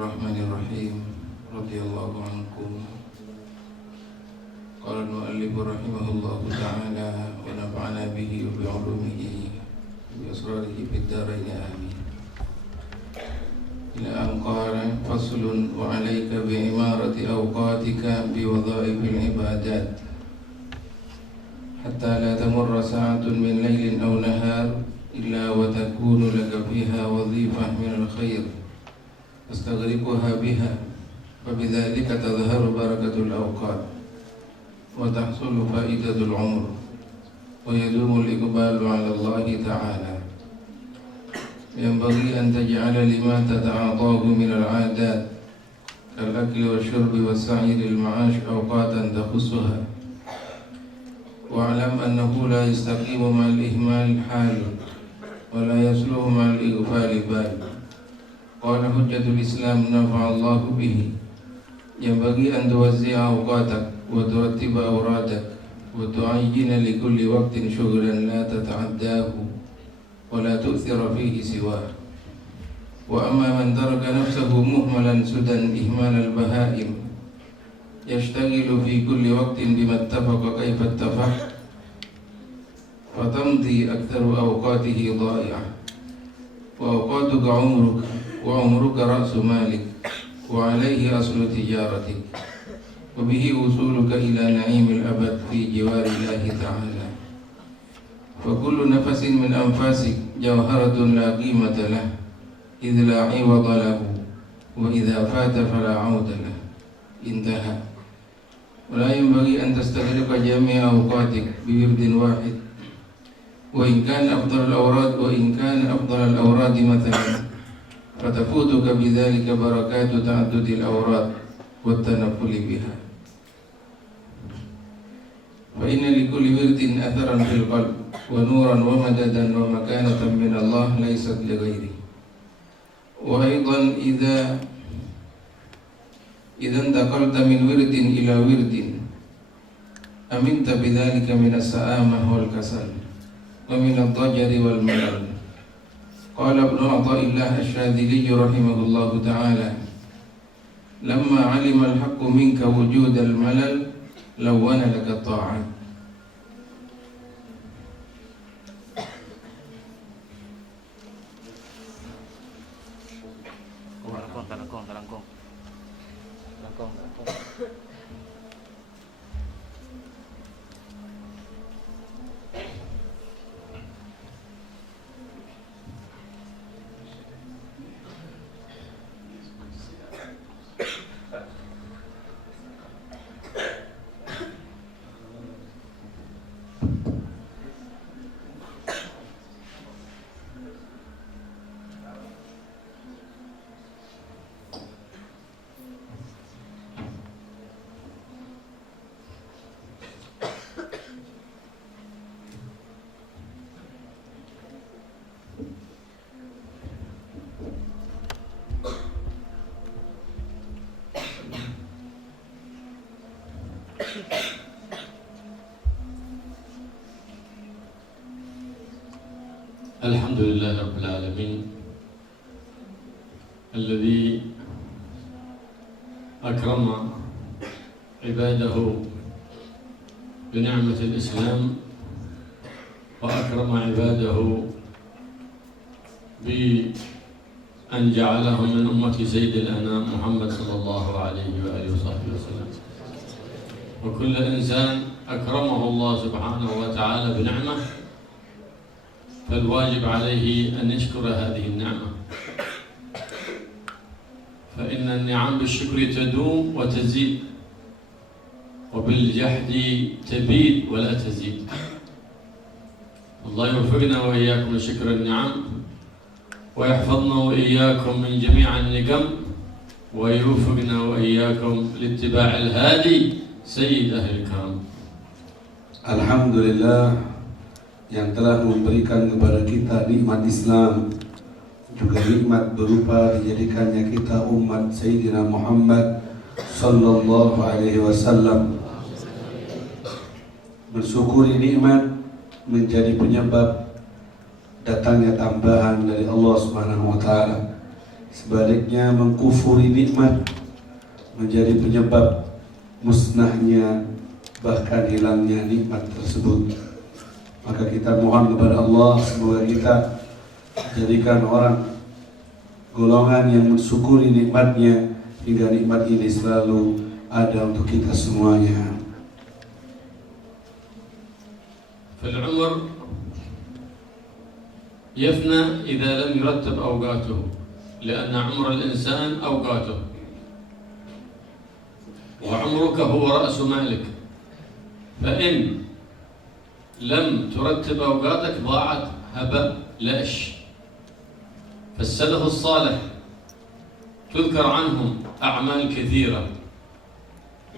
Bismillahirrahmanirrahim. Radhiyallahu ankum. Qala al-mu'allif rahimahullahu ta'ala wa nafa'ana bihi wa bi'ulumihi wa asrarihi fid dharain amin. Ila an qala faslun wa 'alayka bi imarati awqatika bi wadha'ifil ibadat hatta la tamurra sa'atun min laylin aw nahar illa wa takunu laka fiha wadhifah min al-khair fastaghriqha biha fabidhalika tadhharu barakatul awqat wa tahsulu faidatul umr wa yadumu al-iqbalu 'ala Allah ta'ala. Yanbaghi an taj'ala lima tata'atahu min al-'adat kal-akli wash-shurbi was-sa'yi lil-ma'ash awqatan takhussuha wa'lam annahu la yastaqimu ma'al ihmal hal wa la yasluhu ma'al ighfali bal. Qala hujjatul Islam nafa'allahu bihi. Yanbaghi an tuwazzi'a awqatak wa turattiba awradak wa tu'ayyina li kulli waqtin shughlan la tata'addahu wa la tu'thira fihi siwah. Wa amma man taraka nafsahu muhmalan sudan ihmal al-baha'im yashtaghilu fi kulli waqtin bima ittafaqa kayfa ittafaq fatamdi aktharu awqatihi dha'i'ah wa awqatuka umruka wa umruka ra'su malik wa alayhi aslu tijaratik wa bihi usuluka ila na'imil abad fi jiwari Allahi ta'ala. Fa kullu nafasin min anfasik jawharatun la qimata lah idh la 'iwada lahu wa idha fata fala 'auda lah. Intaha. Wa la yanbaghi an tastaghriqa jami'a awqatik bi wirdin wahid wa in kana afdal al-awrad mathalan fatafutuka bidzalika barakatu ta'addudil awrad wat tanaffuli biha. Fa inna likulli wirdin atharan fil qalb wa nuran wa madadan wa makanatan min Allah laysat li ghairi. Wa aidan idza intaqalta min wirdin ila wirdin aminta bidzalika min as-sa'amah wal kasal wa min ad-dajri wal malal. Qala Ibnu Athaillah Asy-Syadzili rahimahullahu ta'ala lamma 'alima al-haqqu minka wujud al-malal lawana laka ta'at. Tarangkong. Alhamdulillah Rabbil Alamin alladhi akrama ibadahu bini'matil Islam wa akrama ibadahu bi an ja'alahum min ummati sayyidil anam Muhammad sallallahu alayhi wa alihi wa sahbihi wa sallam. Wa kullu insan akramahu Allah subhanahu wa ta'ala bi ni'mah فالواجب عليه أن يشكر هذه النعمة فإن النعم بالشكر تدوم وتزيد وبالجحد تبيد ولا تزيد. الله يوفقنا وإياكم لشكر النعم ويحفظنا وإياكم من جميع النقم ويوفقنا وإياكم لاتباع الهادي سيد أهل الكرم. الحمد لله yang telah memberikan kepada kita nikmat Islam, juga nikmat berupa dijadikannya kita umat Sayyidina Muhammad sallallahu alaihi wasallam. Bersyukuri nikmat menjadi penyebab datangnya tambahan dari Allah Subhanahu wa taala. sebaliknya mengkufuri nikmat menjadi penyebab musnahnya bahkan hilangnya nikmat tersebut. Maka kita mohon kepada Allah semoga kita jadikan orang golongan yang mensyukuri nikmatnya hingga nikmat ini selalu ada untuk kita semuanya. فالعمر يفنى إذا لم يرتب أوقاته لأن عمر الإنسان أوقاته وعمرك هو رأس مالك فإن لم ترتب أوقاتك ضاعت هباء لأش. فالسلف الصالح تذكر عنهم أعمال كثيرة.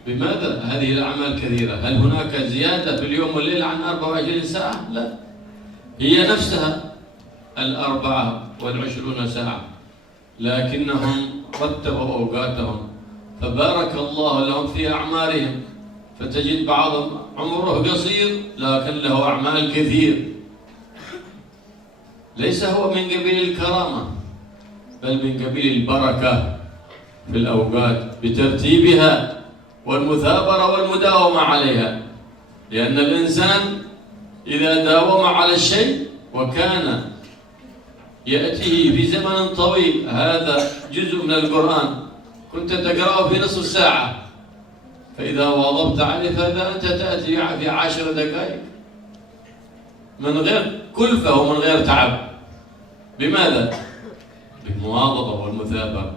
بماذا هذه الأعمال كثيرة؟ هل هناك زيادة في اليوم والليلة عن 24 ساعة؟ لا، هي نفسها 24 ساعة، لكنهم رتبوا أوقاتهم فبارك الله لهم في أعمالهم، فتجد بعضهم عمره قصير لكن له أعمال كثير، ليس هو من قبيل الكرامة بل من قبيل البركة في الأوقات بترتيبها والمثابرة والمداومة عليها. لأن الإنسان إذا داوم على الشيء وكان يأتيه في زمن طويل، هذا جزء من القرآن كنت تقرأه في نصف ساعة، فإذا واظبت عليه فإذا أنت تأتي في 10 دقائق من غير كلفة ومن غير تعب. بماذا؟ بالمواظبة والمثابرة.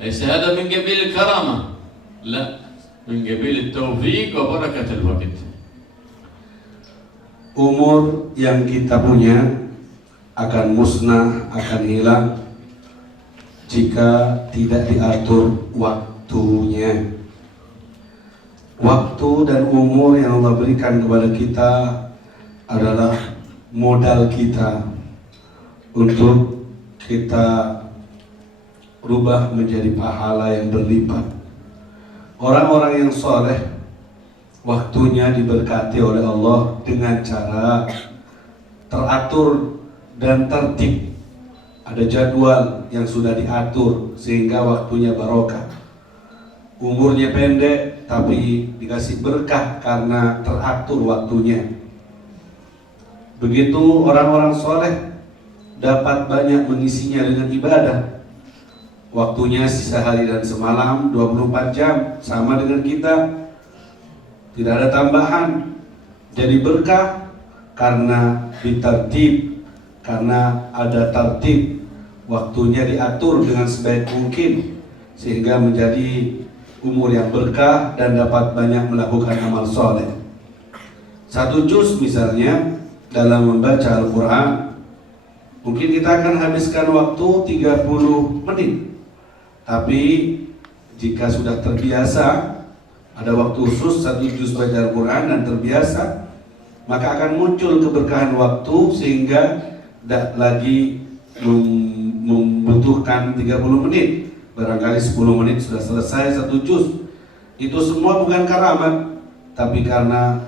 ليس هذا من قبيل الكرامة، لا، من قبيل التوفيق وبركة الوقت. Umur yang kita punya akan musnah, akan hilang jika tidak diatur waktunya. Waktu dan umur yang Allah berikan kepada kita adalah modal kita untuk kita rubah menjadi pahala yang berlipat. Orang-orang yang soleh waktunya diberkati oleh Allah dengan cara teratur dan tertib. Ada jadwal yang sudah diatur sehingga waktunya barokah. Umurnya pendek tapi dikasih berkah karena teratur waktunya. Begitu orang-orang soleh dapat banyak mengisinya dengan ibadah. Waktunya sisa hari dan semalam 24 jam sama dengan kita, tidak ada tambahan. Jadi berkah karena ditertib, karena ada tertib, waktunya diatur dengan sebaik mungkin sehingga menjadi umur yang berkah dan dapat banyak melakukan amal soleh. 1 juz misalnya dalam membaca Al-Quran mungkin kita akan habiskan waktu 30 menit. Tapi jika sudah terbiasa, ada waktu khusus 1 juz baca Al-Quran dan terbiasa, maka akan muncul keberkahan waktu sehingga tidak lagi membutuhkan 30 menit. Barangkali 10 menit sudah selesai 1 juz. Itu semua bukan karamat, tapi karena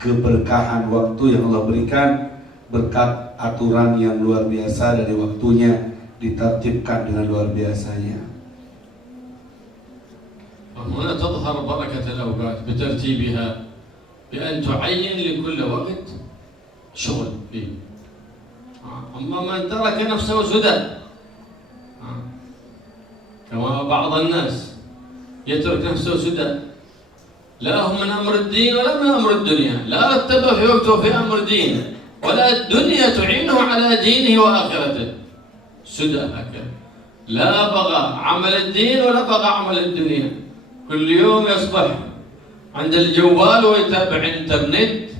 keberkahan waktu yang Allah berikan berkat aturan yang luar biasa dari waktunya ditertibkan dengan luar biasanya. هنا تظهر بركة الأوقات بترتيبها بأن تعين لكل وقت شغل فيه. أما من ترك نفسه سدى كما بعض الناس يترك نفسه سدى، لا هو من أمر الدين ولا من أمر الدنيا، لا رتب في وقته في أمر دين ولا الدنيا تعينه على دينه وآخرته، سدى هكذا، لا بغى عمل الدين ولا بغى عمل الدنيا. كل يوم يصبح عند الجوال ويتابع انترنت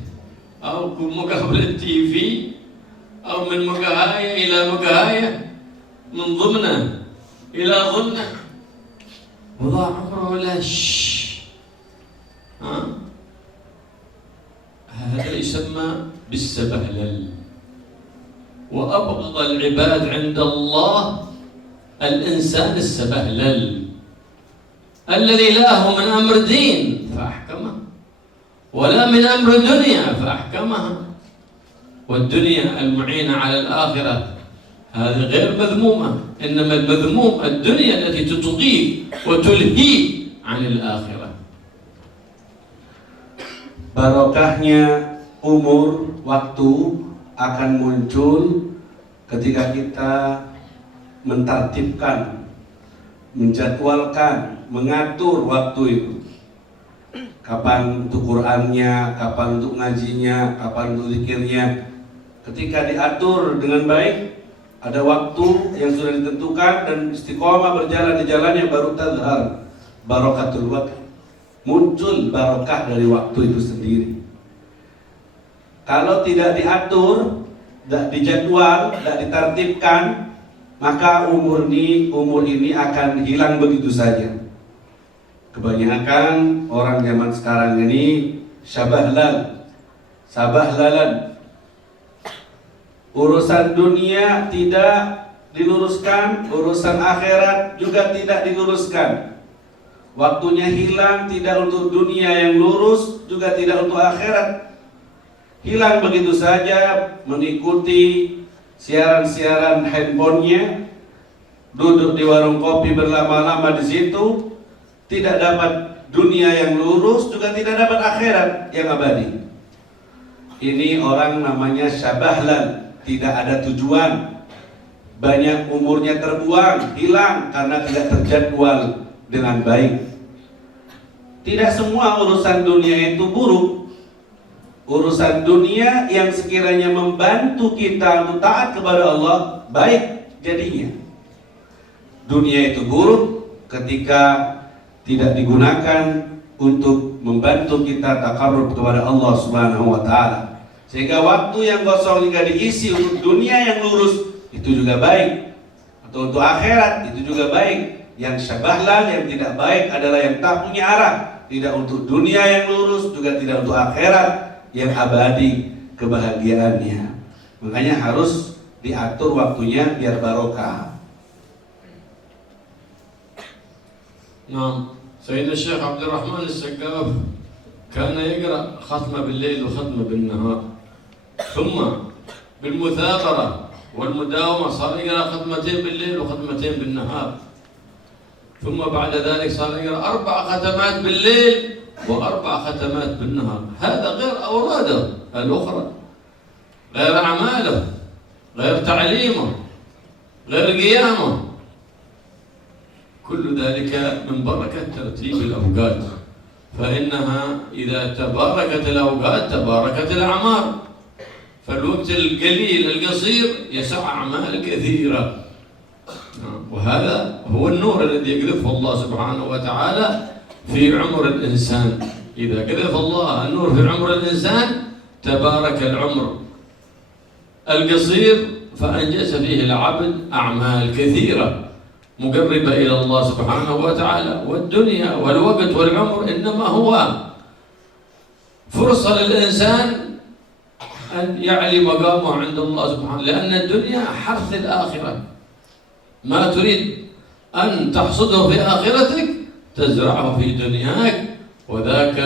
أو مقابلة تي في أو من مقهاية إلى مقهاية، من ضمنه إلى ضمنه، وضاع عمره لش. هذا يسمى بالسبهلل. وأبغض العباد عند الله الإنسان السبهلل الذي لا هو من أمر دين فأحكمه ولا من أمر دنيا فأحكمها. والدنيا المعينة على الآخرة هذه غير مذمومة، إنما المذموم الدنيا التي تطغيك وتلهيك عن الآخرة. Barokahnya umur, waktu akan muncul ketika kita mentartibkan, menjadwalkan, mengatur waktu itu. Kapan untuk Qur'annya, kapan untuk ngajinya, kapan untuk zikirnya. Ketika diatur dengan baik, ada waktu yang sudah ditentukan dan istiqomah berjalan di jalannya, baru tazhar barokatul waqt. Muncul barokah dari waktu itu sendiri. Kalau tidak diatur, tidak dijadwal, tidak ditartibkan, maka umur ini akan hilang begitu saja. Kebanyakan orang zaman sekarang ini sabahlalan. Urusan dunia tidak diluruskan, urusan akhirat juga tidak diluruskan. Waktunya hilang, tidak untuk dunia yang lurus, juga tidak untuk akhirat. Hilang begitu saja, mengikuti siaran-siaran handphonenya, duduk di warung kopi berlama-lama di situ, tidak dapat dunia yang lurus, juga tidak dapat akhirat yang abadi. Ini orang namanya syabahlan, tidak ada tujuan, banyak umurnya terbuang, hilang karena tidak terjadwal dengan baik. Tidak semua urusan dunia itu buruk. Urusan dunia yang sekiranya membantu kita untuk taat kepada Allah, baik jadinya. Dunia itu buruk ketika tidak digunakan untuk membantu kita taqarrub kepada Allah Subhanahu wa taala. Sehingga waktu yang kosong jika diisi untuk dunia yang lurus, itu juga baik. Atau untuk akhirat, itu juga baik. Yang syabahlan, yang tidak baik adalah yang tak punya arah. Tidak untuk dunia yang lurus, juga tidak untuk akhirat yang abadi kebahagiaannya. Makanya harus diatur waktunya biar barokah. نعم سيدنا الشيخ عبد الرحمن السقاف كان يقرأ ختمة بالليل وختمة بالنهار، ثم بالمثابرة والمداومة صار يقرأ ختمتين بالليل وختمتين بالنهار، ثم بعد ذلك صار يقرأ 4 ختمات بالليل و4 ختمات بالنهار. هذا غير أوراده الأخرى، غير أعماله، غير تعليمه، غير قيامه. كل ذلك من بركة ترتيب الأوقات، فإنها إذا تباركت الأوقات تباركت الأعمار، فالوقت القليل القصير يسع أعمال كثيرة. وهذا هو النور الذي يقذفه الله سبحانه وتعالى في عمر الإنسان. إذا قذف الله النور في عمر الإنسان تبارك العمر القصير، فأنجز فيه العبد أعمال كثيرة مقربة إلى الله سبحانه وتعالى. والدنيا والوقت والعمر إنما هو فرصة للإنسان أن يعلي مقامه عند الله سبحانه، لأن الدنيا حرث الآخرة، ما تريد أن تحصده في آخرتك تزرعه في دنياك، وذاك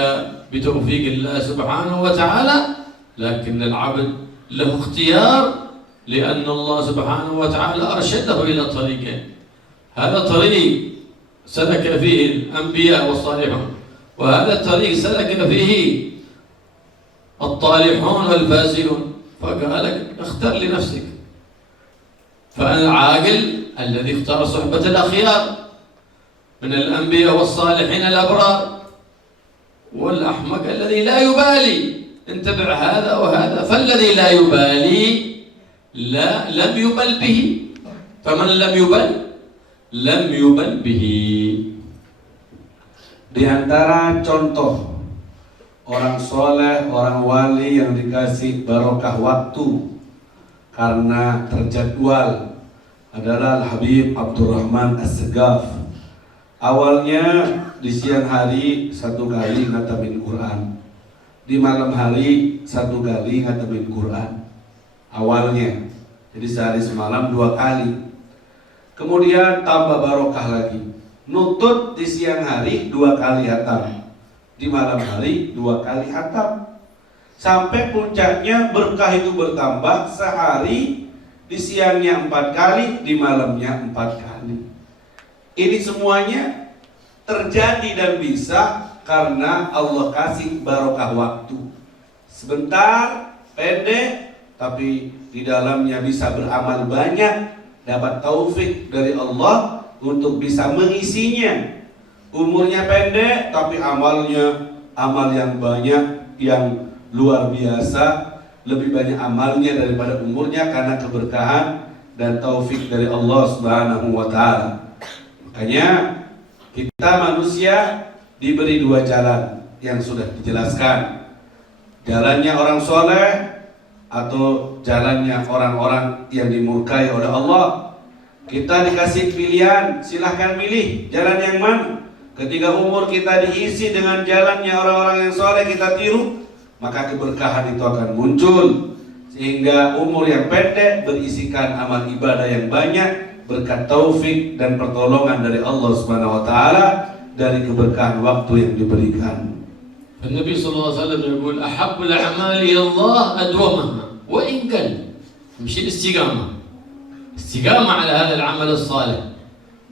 بتوفيق الله سبحانه وتعالى. لكن العبد له اختيار، لأن الله سبحانه وتعالى أرشده إلى طريقين. هذا طريق سلك فيه الأنبياء والصالحون، وهذا الطريق سلك فيه الطالحون والفاسدون، فقال لك اختر لنفسك. فالعاقل الذي اختار صحبة الأخيار من الأنبياء والصالحين الأبرار، والأحمق الذي لا يبالي انتبع هذا وهذا. فالذي لا يبالي لم يبل به، فمن لم يبل لم يبل به. Di antara contoh orang soleh, orang wali yang dikasih barokah waktu karena terjadwal adalah Habib Abdurrahman As-Segaf. Awalnya di siang hari 1 kali ngatamin Quran, di malam hari 1 kali ngatamin Quran. Awalnya, jadi sehari semalam 2 kali. Kemudian tambah barokah lagi, nutut di siang hari 2 kali hatam, di malam hari 2 kali hatam. Sampai puncaknya berkah itu bertambah, sehari di siangnya 4 kali, di malamnya 4 kali. Ini semuanya terjadi dan bisa karena Allah kasih barokah waktu. Sebentar, pendek, tapi di dalamnya bisa beramal banyak, dapat taufik dari Allah untuk bisa mengisinya. Umurnya pendek, tapi amalnya amal yang banyak, yang luar biasa, lebih banyak amalnya daripada umurnya karena keberkahan dan taufik dari Allah Subhanahu wa Ta'ala. Makanya kita manusia diberi 2 jalan yang sudah dijelaskan. Jalannya orang soleh atau jalannya orang-orang yang dimurkai oleh Allah. Kita dikasih pilihan, silahkan pilih jalan yang mana. Ketika umur kita diisi dengan jalannya orang-orang yang soleh, kita tiru, maka keberkahan itu akan muncul. Sehingga umur yang pendek berisikan amal ibadah yang banyak, berkat taufik dan pertolongan dari Allah Subhanahu wa Ta'ala, dari keberkahan waktu yang diberikan. النبي صلى الله عليه وسلم يقول أحب الأعمال إلى الله أدومها وإن قل. مش الاستقامة على هذا العمل الصالح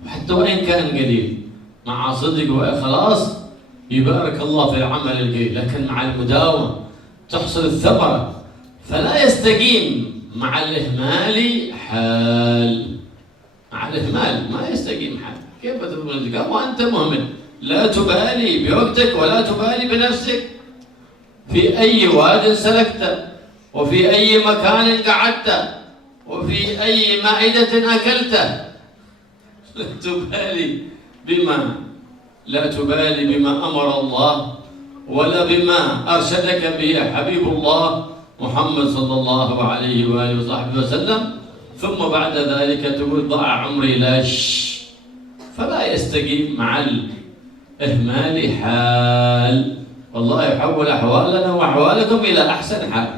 حتى وإن كان قليل، مع صدق وإخلاص يبارك الله في العمل القليل، لكن مع المداومة تحصل الثمرة. فلا يستقيم مع الإهمال حال. مع الإهمال ما يستقيم حال. كيف تكون الاستقامة وأنت مهمل؟ لا تبالي بوقتك ولا تبالي بنفسك. في أي واد سلكت، وفي أي مكان قعدت، وفي أي مائدة أكلت، لا تبالي بما أمر الله ولا بما أرشدك به حبيب الله محمد صلى الله عليه وآله وصحبه وسلم. ثم بعد ذلك تقول ضاع عمري لاش. فلا يستقيم مع الإهمال حال. والله يحول أحوالنا وأحوالكم إلى أحسن حال.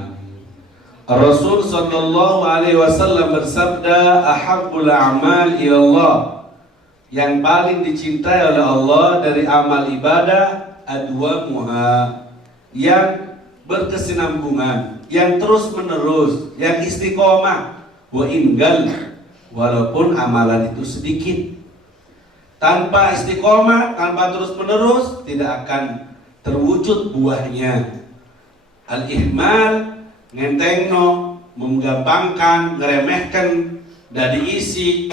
Rasul sallallahu alaihi wasallam bersabda, ahabbul a'mal ilallah, yang paling dicintai oleh Allah dari amal ibadah, adwamuha, yang berkesinambungan, yang terus menerus, yang istiqomah, wa ingal, walaupun amalan itu sedikit. Tanpa istiqomah, tanpa terus menerus, tidak akan terwujud buahnya. Al-ihmal, ngentengno, menggampangkan, ngeremehkan, dah diisi,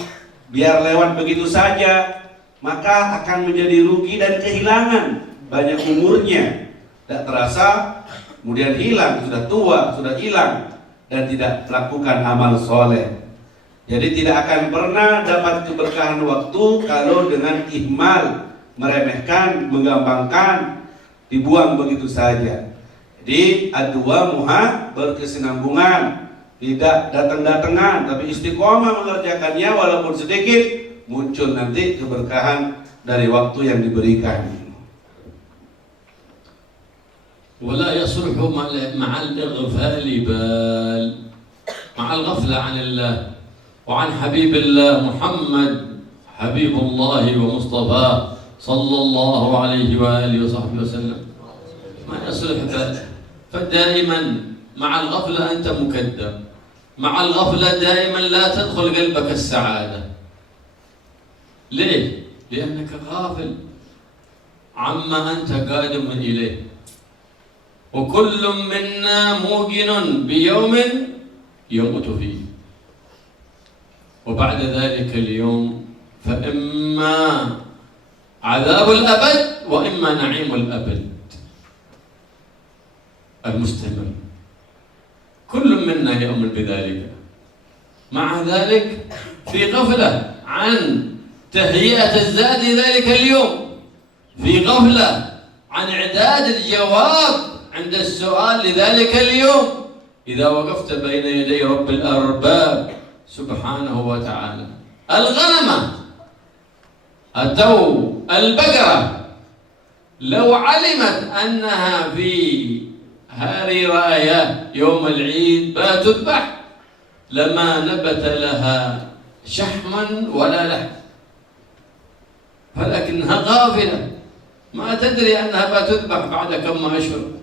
biar lewat begitu saja, maka akan menjadi rugi dan kehilangan banyak umurnya. Tidak terasa, kemudian hilang, sudah tua, sudah hilang, dan tidak melakukan amal soleh. Jadi tidak akan pernah dapat keberkahan waktu kalau dengan ihmal, meremehkan, menggampangkan, dibuang begitu saja. Jadi adwamuha, berkesinambungan, tidak datang-datangan, tapi istiqomah mengerjakannya walaupun sedikit, muncul nanti keberkahan dari waktu yang diberikan. ولا يصلح مع الإغفال بال، مع الغفلة عن الله وعن حبيب الله محمد حبيب الله ومصطفاه صلى الله عليه وآله وصحبه وسلم. ما يصلح بال. فدائما مع الغفلة أنت مكدر، مع الغفلة دائما لا تدخل قلبك السعادة. ليه؟ لأنك غافل عما أنت قادم إليه. وكل منا موقن بيوم يموت فيه، وبعد ذلك اليوم فإما عذاب الأبد وإما نعيم الأبد المستمر. كل منا يؤمن بذلك، مع ذلك في غفلة عن تهيئة الزاد ذلك اليوم، في غفلة عن إعداد الجواب عند السؤال لذلك اليوم إذا وقفت بين يدي رب الأرباب سبحانه وتعالى. الغنمة أتوا البقرة لو علمت أنها في هذه راية يوم العيد تذبح لما نبت لها شحما ولا لحم، ولكنها غافلة ما تدري أنها تذبح بعد كم أشهر.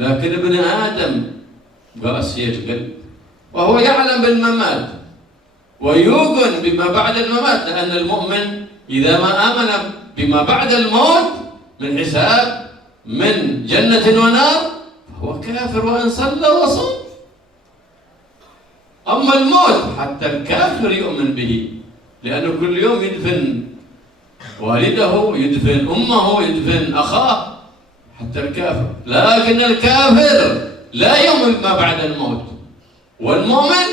لكن ابن آدم قاسي القلب وهو يعلم بالممات ويوقن بما بعد الممات، لأن المؤمن إذا ما آمن بما بعد الموت من حساب من جنة ونار فهو كافر وإن صلى وصام. أما الموت حتى الكافر يؤمن به، لأنه كل يوم يدفن والده، يدفن أمه، يدفن أخاه، حتى الكافر. لكن الكافر لا يؤمن بما بعد الموت، والمؤمن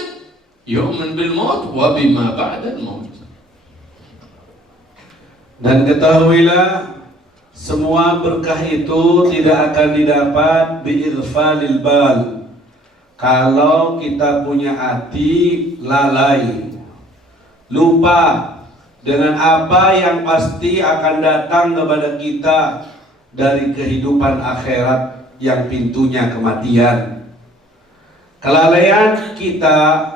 يؤمن بالموت وبما بعد الموت. Dan ketahuilah semua berkah itu tidak akan didapat bi'irfalil bal, kalau kita punya hati lalai, lupa dengan apa yang pasti akan datang kepada kita dari kehidupan akhirat yang pintunya kematian. Kelalaian kita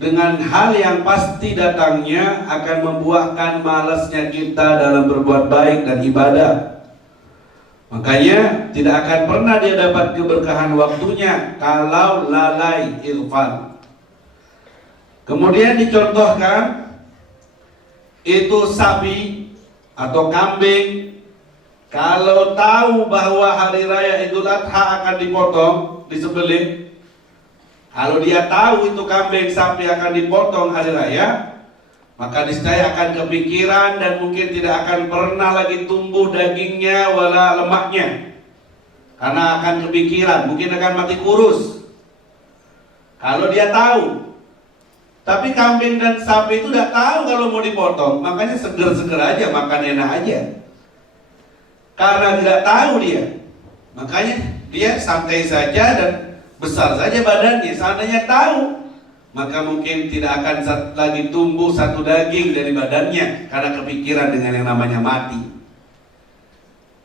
dengan hal yang pasti datangnya akan membuahkan malasnya kita dalam berbuat baik dan ibadah. Makanya tidak akan pernah dia dapat keberkahan waktunya kalau lalai irfan. Kemudian dicontohkan itu sapi atau kambing, kalau tahu bahwa hari raya Idul Adha akan dipotong, disembelih, kalau dia tahu itu kambing sapi akan dipotong hari raya, maka niscaya akan kepikiran dan mungkin tidak akan pernah lagi tumbuh dagingnya wala lemaknya, karena akan kepikiran, mungkin akan mati kurus kalau dia tahu. Tapi kambing dan sapi itu tidak tahu kalau mau dipotong, makanya seger-seger aja, makan enak aja. Karena tidak tahu dia, makanya dia santai saja dan besar saja badannya. Seandainya tahu, maka mungkin tidak akan lagi tumbuh satu daging dari badannya karena kepikiran dengan yang namanya mati.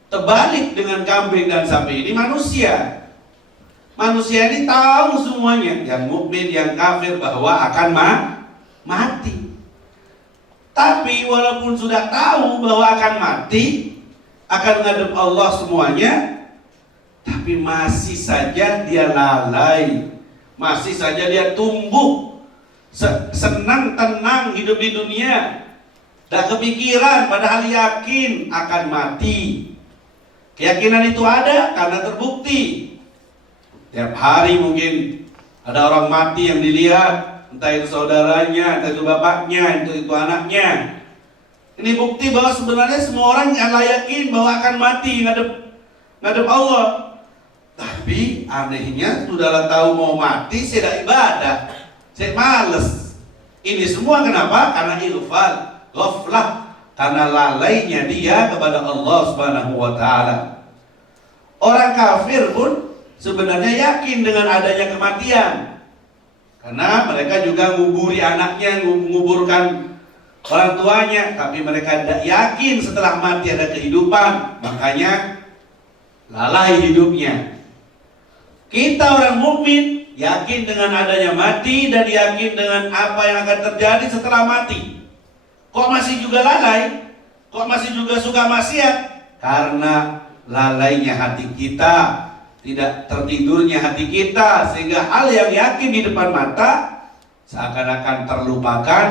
Terbalik dengan kambing dan sapi ini manusia. Manusia ini tahu semuanya, yang mukmin, yang kafir, bahwa akan mati. Tapi walaupun sudah tahu bahwa akan mati, akan menghadap Allah semuanya, tapi masih saja dia lalai, masih saja dia tumbuh senang tenang hidup di dunia, tak kepikiran, padahal yakin akan mati. Keyakinan itu ada karena terbukti. Tiap hari mungkin ada orang mati yang dilihat, entah itu saudaranya, entah itu bapaknya, entah itu anaknya. Ini bukti bahwa sebenarnya semua orang yang yakin bahwa akan mati ngadep Allah. Tapi anehnya sudahlah tahu mau mati, saya tidak ibadah, saya males. Ini semua kenapa? Karena ilfal, ghaflah, karena lalainya dia kepada Allah Subhanahu wa taala. Orang kafir pun sebenarnya yakin dengan adanya kematian, karena mereka juga nguburi anaknya, nguburkan orang tuanya, tapi mereka tidak yakin setelah mati ada kehidupan, makanya lalai hidupnya. Kita orang mukmin yakin dengan adanya mati dan yakin dengan apa yang akan terjadi setelah mati. Kok masih juga lalai? Kok masih juga suka maksiat? Karena lalainya hati kita, tidak tertidurnya hati kita, sehingga hal yang yakin di depan mata seakan-akan terlupakan,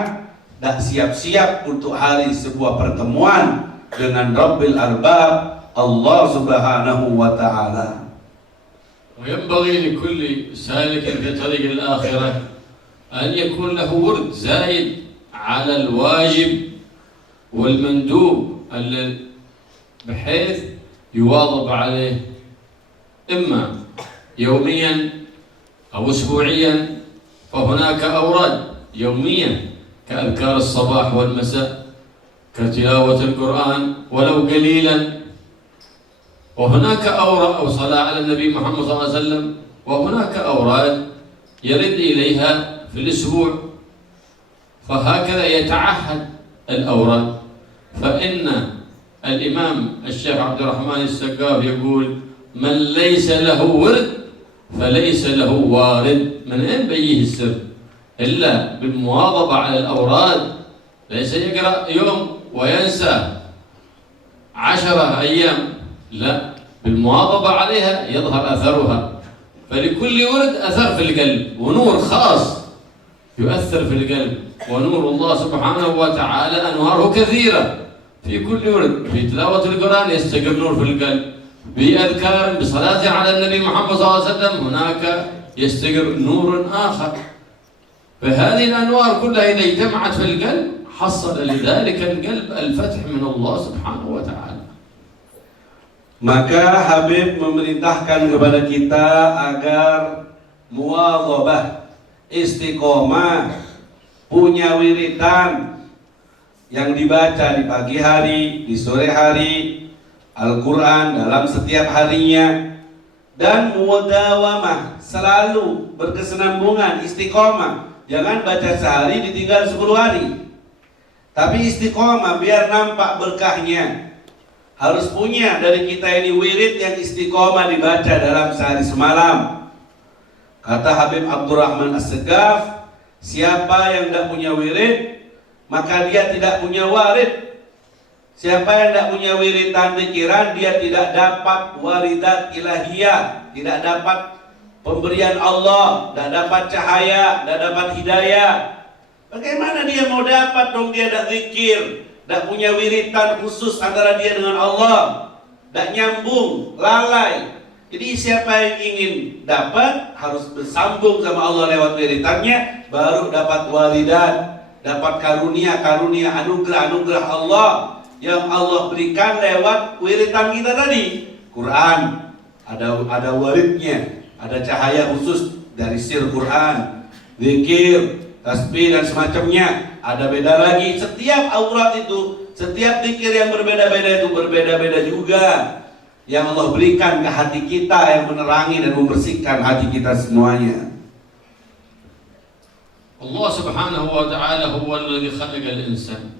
tak siap-siap untuk hari sebuah pertemuan dengan Rabbil Arbab, Allah Subhanahu wa ta'ala. وينبغي لكل سالك في طريق الآخرة أن يكون له ورد زايد على الواجب والمندوب بحيث يواظب عليه، إما يوميا أو أسبوعيا، فهناك أوراد يوميا كأذكار الصباح والمساء، كتلاوة القرآن ولو قليلا، وهناك أوراد أو صلاة على النبي محمد صلى الله عليه وسلم، وهناك أوراد يرد إليها في الأسبوع، فهكذا يتعهد الأوراد. فإن الإمام الشيخ عبد الرحمن السقاف يقول: من ليس له ورد فليس له وارد. من أين بيجيه السر؟ إلا بالمواظبة على الأوراد، ليس يقرأ يوم وينسى 10 أيام، لا، بالمواظبة عليها يظهر أثرها. فلكل ورد أثر في القلب ونور خاص يؤثر في القلب، ونور الله سبحانه وتعالى أنواره كثيرة في كل ورد. في تلاوة القرآن يستقر نور في القلب، بأذكار بصلاة على النبي محمد صلى الله عليه وسلم هناك يستقر نور آخر. فهذه الأنوار كلها إذا اجتمعت في القلب حصل لذلك القلب الفتح من الله سبحانه وتعالى. Maka Habib memerintahkan kepada kita agar muwadhabah, istiqomah, punya wiridan yang dibaca di pagi hari, di sore hari, Al-Quran dalam setiap harinya, dan mudawamah, selalu berkesinambungan, istiqomah. Jangan baca sehari ditinggal 10 hari, tapi istiqomah biar nampak berkahnya. Harus punya dari kita ini wirid yang istiqomah dibaca dalam sehari semalam. Kata Habib Abdurrahman As-Segaf, siapa yang tidak punya wirid, maka dia tidak punya warid. Siapa yang tidak punya wiridan pikiran, dia tidak dapat waridat ilahiyah, tidak dapat pemberian Allah, tidak dapat cahaya, tidak dapat hidayah. Bagaimana dia mau dapat dong, dia tidak zikir, tidak punya wiridan khusus antara dia dengan Allah, tidak nyambung, lalai. Jadi siapa yang ingin dapat harus bersambung sama Allah lewat wiridannya, baru dapat waridat, dapat karunia-karunia, anugerah-anugerah Allah yang Allah berikan lewat wiridan kita tadi. Quran ada waridnya, ada cahaya khusus dari sir Quran, zikir, tasbih dan semacamnya. Ada beda lagi. Setiap aurat itu, setiap zikir yang berbeda-beda itu berbeda-beda juga yang Allah berikan ke hati kita, yang menerangi dan membersihkan hati kita semuanya. Allah subhanahu wa ta'ala huwa alladhi khalaqa al-insan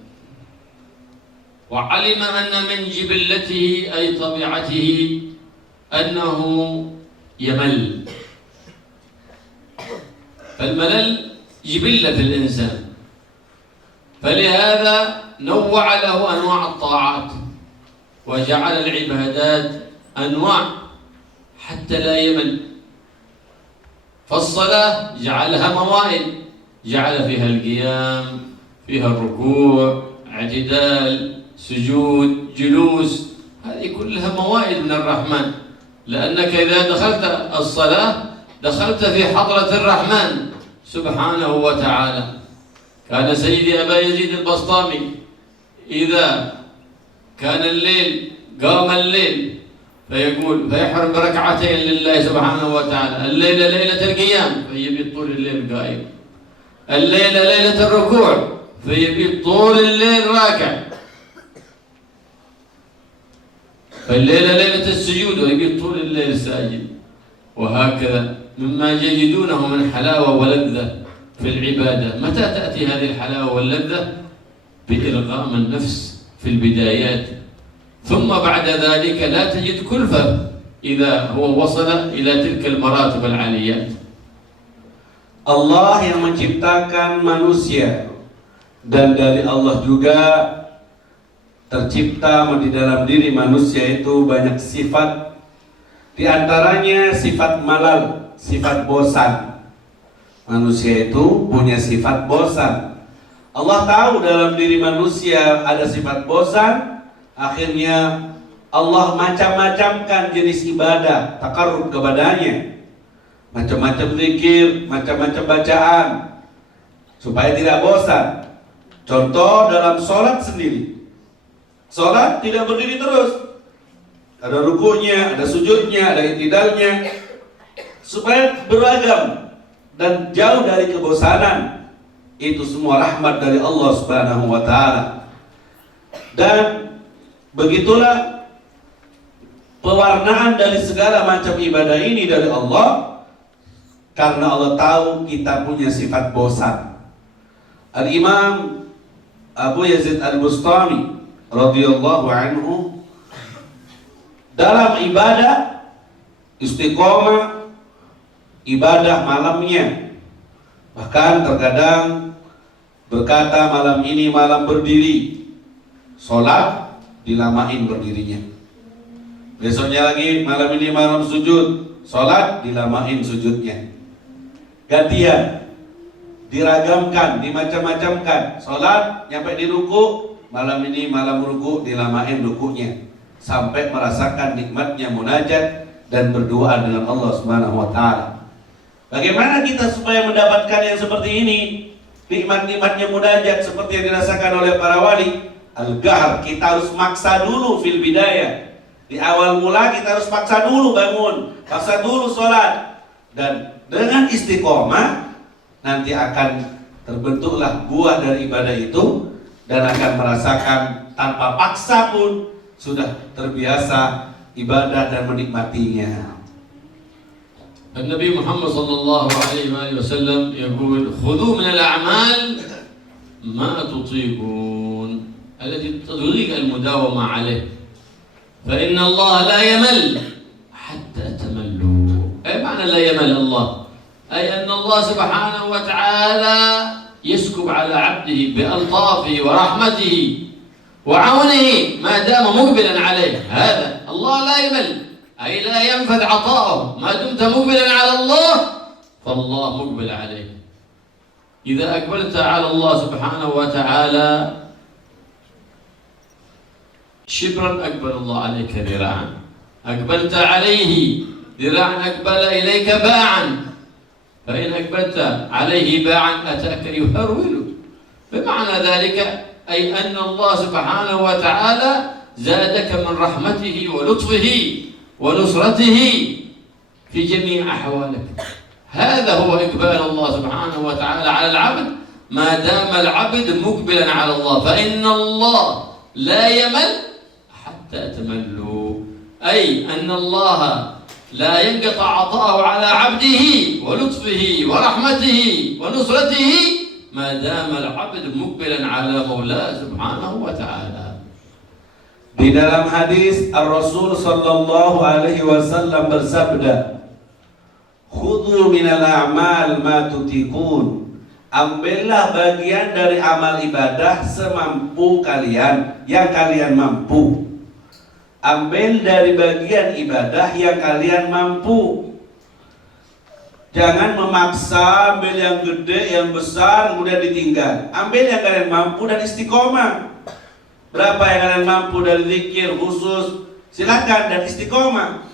wa 'alima anna min jibillatihi ay tabi'atihi annahu yamal. فالملل جبلة الإنسان، فلهذا نوع له أنواع الطاعات وجعل العبادات أنواع حتى لا يمل. فالصلاة جعلها موائد، جعل فيها القيام، فيها الركوع، اعتدال، سجود، جلوس، هذه كلها موائد من الرحمن، لأنك إذا دخلت الصلاة دخلت في حضرة الرحمن سبحانه وتعالى. كان سيدي أبا يزيد البسطامي إذا كان الليل قام الليل فيحرم بركعتين لله سبحانه وتعالى. الليلة ليلة القيام فيبي طول الليل قائم، الليلة ليلة الركوع فيبي طول الليل راكع، فالليلة ليلة السجود ويبي طول الليل ساجد. وهكذا مما يجدونه من حلاوة ولذة في العبادة. متى تأتي هذه الحلاوة واللذة؟ بإلغام النفس في البدايات، ثم بعد ذلك لا تجد كلفة إذا هو وصل إلى تلك المراتب العاليات. Allah yang menciptakan manusia, dan dari Allah juga tercipta di dalam diri manusia itu banyak sifat. Di antaranya sifat malal, sifat bosan. Manusia itu punya sifat bosan. Allah tahu dalam diri manusia ada sifat bosan. Akhirnya Allah macam-macamkan jenis ibadah, takarrub kepadanya, macam-macam zikir, macam-macam bacaan, supaya tidak bosan. Contoh dalam sholat sendiri, sholat tidak berdiri terus, ada rukunya, ada sujudnya, ada i'tidalnya, supaya beragam dan jauh dari kebosanan. Itu semua rahmat dari Allah Subhanahu wa ta'ala. Dan begitulah pewarnaan dari segala macam ibadah ini dari Allah, karena Allah tahu kita punya sifat bosan. Al-Imam Abu Yazid Al-Bustami radhiyallahu anhu dalam ibadah istiqomah, ibadah malamnya, bahkan terkadang berkata malam ini malam berdiri, sholat dilamain berdirinya. Besoknya lagi malam ini malam sujud, sholat dilamain sujudnya. Gantian, diragamkan, dimacam-macamkan. Sholat nyampe di ruku, malam ini malam ruku dilamain rukunya, sampai merasakan nikmatnya munajat dan berdoa dengan Allah Subhanahu wa taala. Bagaimana kita supaya mendapatkan yang seperti ini? Nikmat-nikmatnya munajat seperti yang dirasakan oleh para wali. Al-Gahr, kita harus maksa dulu fil bidayah. Di awal mula kita harus paksa dulu bangun, paksa dulu sholat. Dan dengan istiqomah nanti akan terbentuklah buah dari ibadah itu, dan akan merasakan tanpa paksa pun sudah terbiasa ibadah dan menikmatinya. النبي محمد صلى الله عليه وآله وسلم يقول خذوا من الأعمال ما تطيقون التي تطيق المداومة عليه فإن الله لا يمل حتى تملوا. أي معنى لا يمل الله؟ أي أن الله سبحانه وتعالى يسكب على عبده بألطافه ورحمته وعونه ما دام مقبلا عليه. هذا الله لا يمل، أي لا ينفذ عطاؤه. ما دمت مقبلا على الله فالله مقبل عليك. إذا أقبلت على الله سبحانه وتعالى شبرا أقبل الله عليك ذراعا، أقبلت عليه ذراعا أقبل إليك باعا، فإن أقبلت عليه باعا أتاك يهرول. بمعنى ذلك أي أن الله سبحانه وتعالى زادك من رحمته ولطفه ونصرته في جميع أحوالك. هذا هو إقبال الله سبحانه وتعالى على العبد ما دام العبد مقبلا على الله، فإن الله لا يمل حتى تملوا، أي أن الله لا ينقطع عطاءه على عبده ولطفه ورحمته ونصرته ما دام العبد مقبلا على مولاه سبحانه وتعالى. Di dalam hadis Ar-Rasul sallallahu alaihi wasallam bersabda, "Khudhu minal a'mal ma tutiqun." Ambillah bagian dari amal ibadah semampu kalian, yang kalian mampu. Ambil dari bagian ibadah yang kalian mampu. Jangan memaksa ambil yang gede, yang besar kemudian ditinggal. Ambil yang kalian mampu dan istiqomah. Berapa yang kalian mampu dari zikir khusus, silakan, dan istiqomah.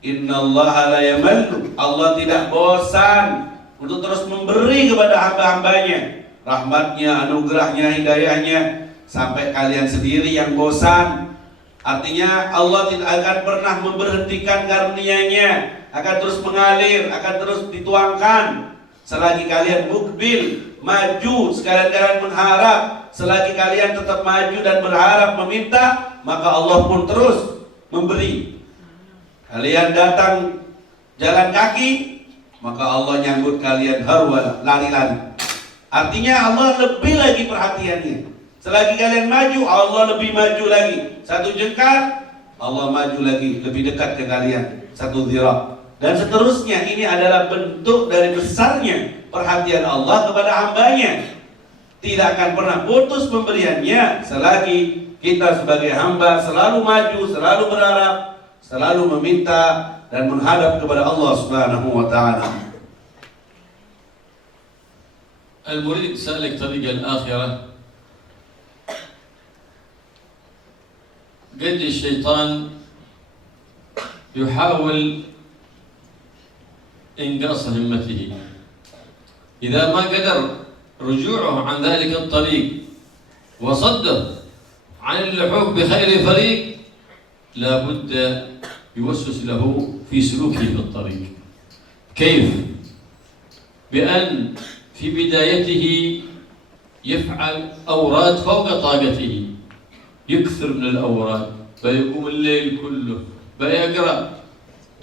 Innallaha la yamallu. Allah tidak bosan untuk terus memberi kepada hamba-hambanya rahmatnya, anugerahnya, hidayahnya, sampai kalian sendiri yang bosan. Artinya Allah tidak akan pernah memberhentikan karunia-Nya, akan terus mengalir, akan terus dituangkan selagi kalian mukbil, maju, sekalian-kalian mengharap. Selagi kalian tetap maju dan berharap meminta, maka Allah pun terus memberi. Kalian datang jalan kaki, maka Allah nyambut kalian harwala, lari-lari. Artinya Allah lebih lagi perhatiannya. Selagi kalian maju, Allah lebih maju lagi. Satu jengkal, Allah maju lagi, lebih dekat ke kalian. Satu dhira. Dan seterusnya. Ini adalah bentuk dari besarnya perhatian Allah kepada hambanya. Tidak akan pernah putus pemberiannya selagi kita sebagai hamba selalu maju, selalu berharap, selalu meminta dan menghadap kepada Allah Subhanahu wa taala. المريد سالك طريق الآخرة قد الشيطان يحاول إنقاص همته. إذا ما قدر رجوعه عن ذلك الطريق وصده عن اللحوق بخير فريق لا بد يوسوس له في سلوكه في الطريق. كيف؟ بأن في بدايته يفعل أوراد فوق طاقته، يكثر من الأوراد، فيقوم الليل كله فيقرأ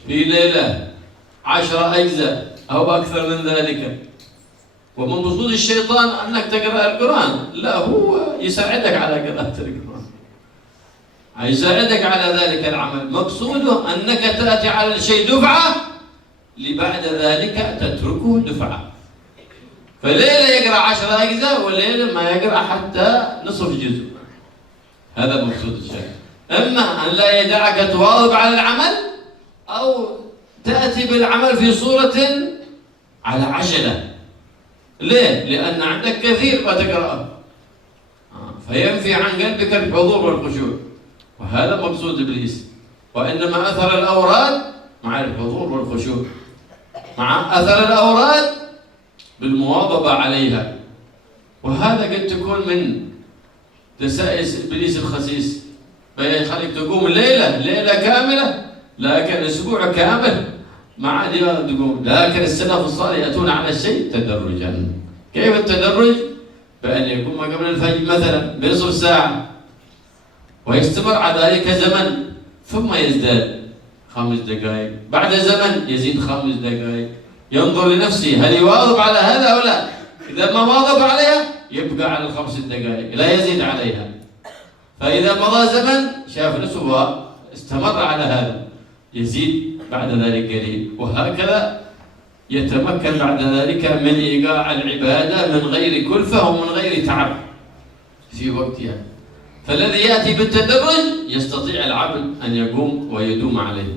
في ليلة 10 أجزاء أو أكثر من ذلك. ومن بصود الشيطان أنك تقرأ القرآن، لا، هو يساعدك على قراءة القرآن، يساعدك على ذلك العمل. مقصوده أنك تأتي على الشيء دفعة لبعد ذلك تتركه دفعة. فليلة يقرأ 10 أجزاء وليلة ما يقرأ حتى نصف جزء. هذا مقصود الشيء. إما أن لا يدعك تواظب على العمل، أو تأتي بالعمل في صورة على عجلة. ليه؟ لأن عندك كثير ما تقرأه، فينفي عن قلبك الحضور والخشوع، وهذا مقصود إبليس. وإنما أثر الأوراد مع الحضور والخشوع، مع أثر الأوراد بالمواظبة عليها. وهذا قد تكون من دسائس إبليس الخسيس، بيخليك تقوم ليلة كاملة، لكن أسبوع كامل ما عاد تقوم. لكن السلف الصالح يأتون على الشيء تدرجا. كيف التدرج؟ بأن يقوم قبل الفجر مثلا بنصف ساعة، ويستمر على ذلك زمن، ثم يزداد 5 دقائق، بعد زمن يزيد 5 دقائق، ينظر لنفسه هل يواظب على هذا أو لا. إذا ما واظب عليها يبقى على 5 دقائق، لا يزيد عليها. فإذا مضى زمن شاف نفسه استمر على هذا، يزيد بعد ذلك قليل، وهكذا يتمكن بعد ذلك من إيقاع العبادة من غير كلفة ومن غير تعب في وقتها. فالذي يأتي بالتدرج يستطيع العبد أن يقوم ويدوم عليه.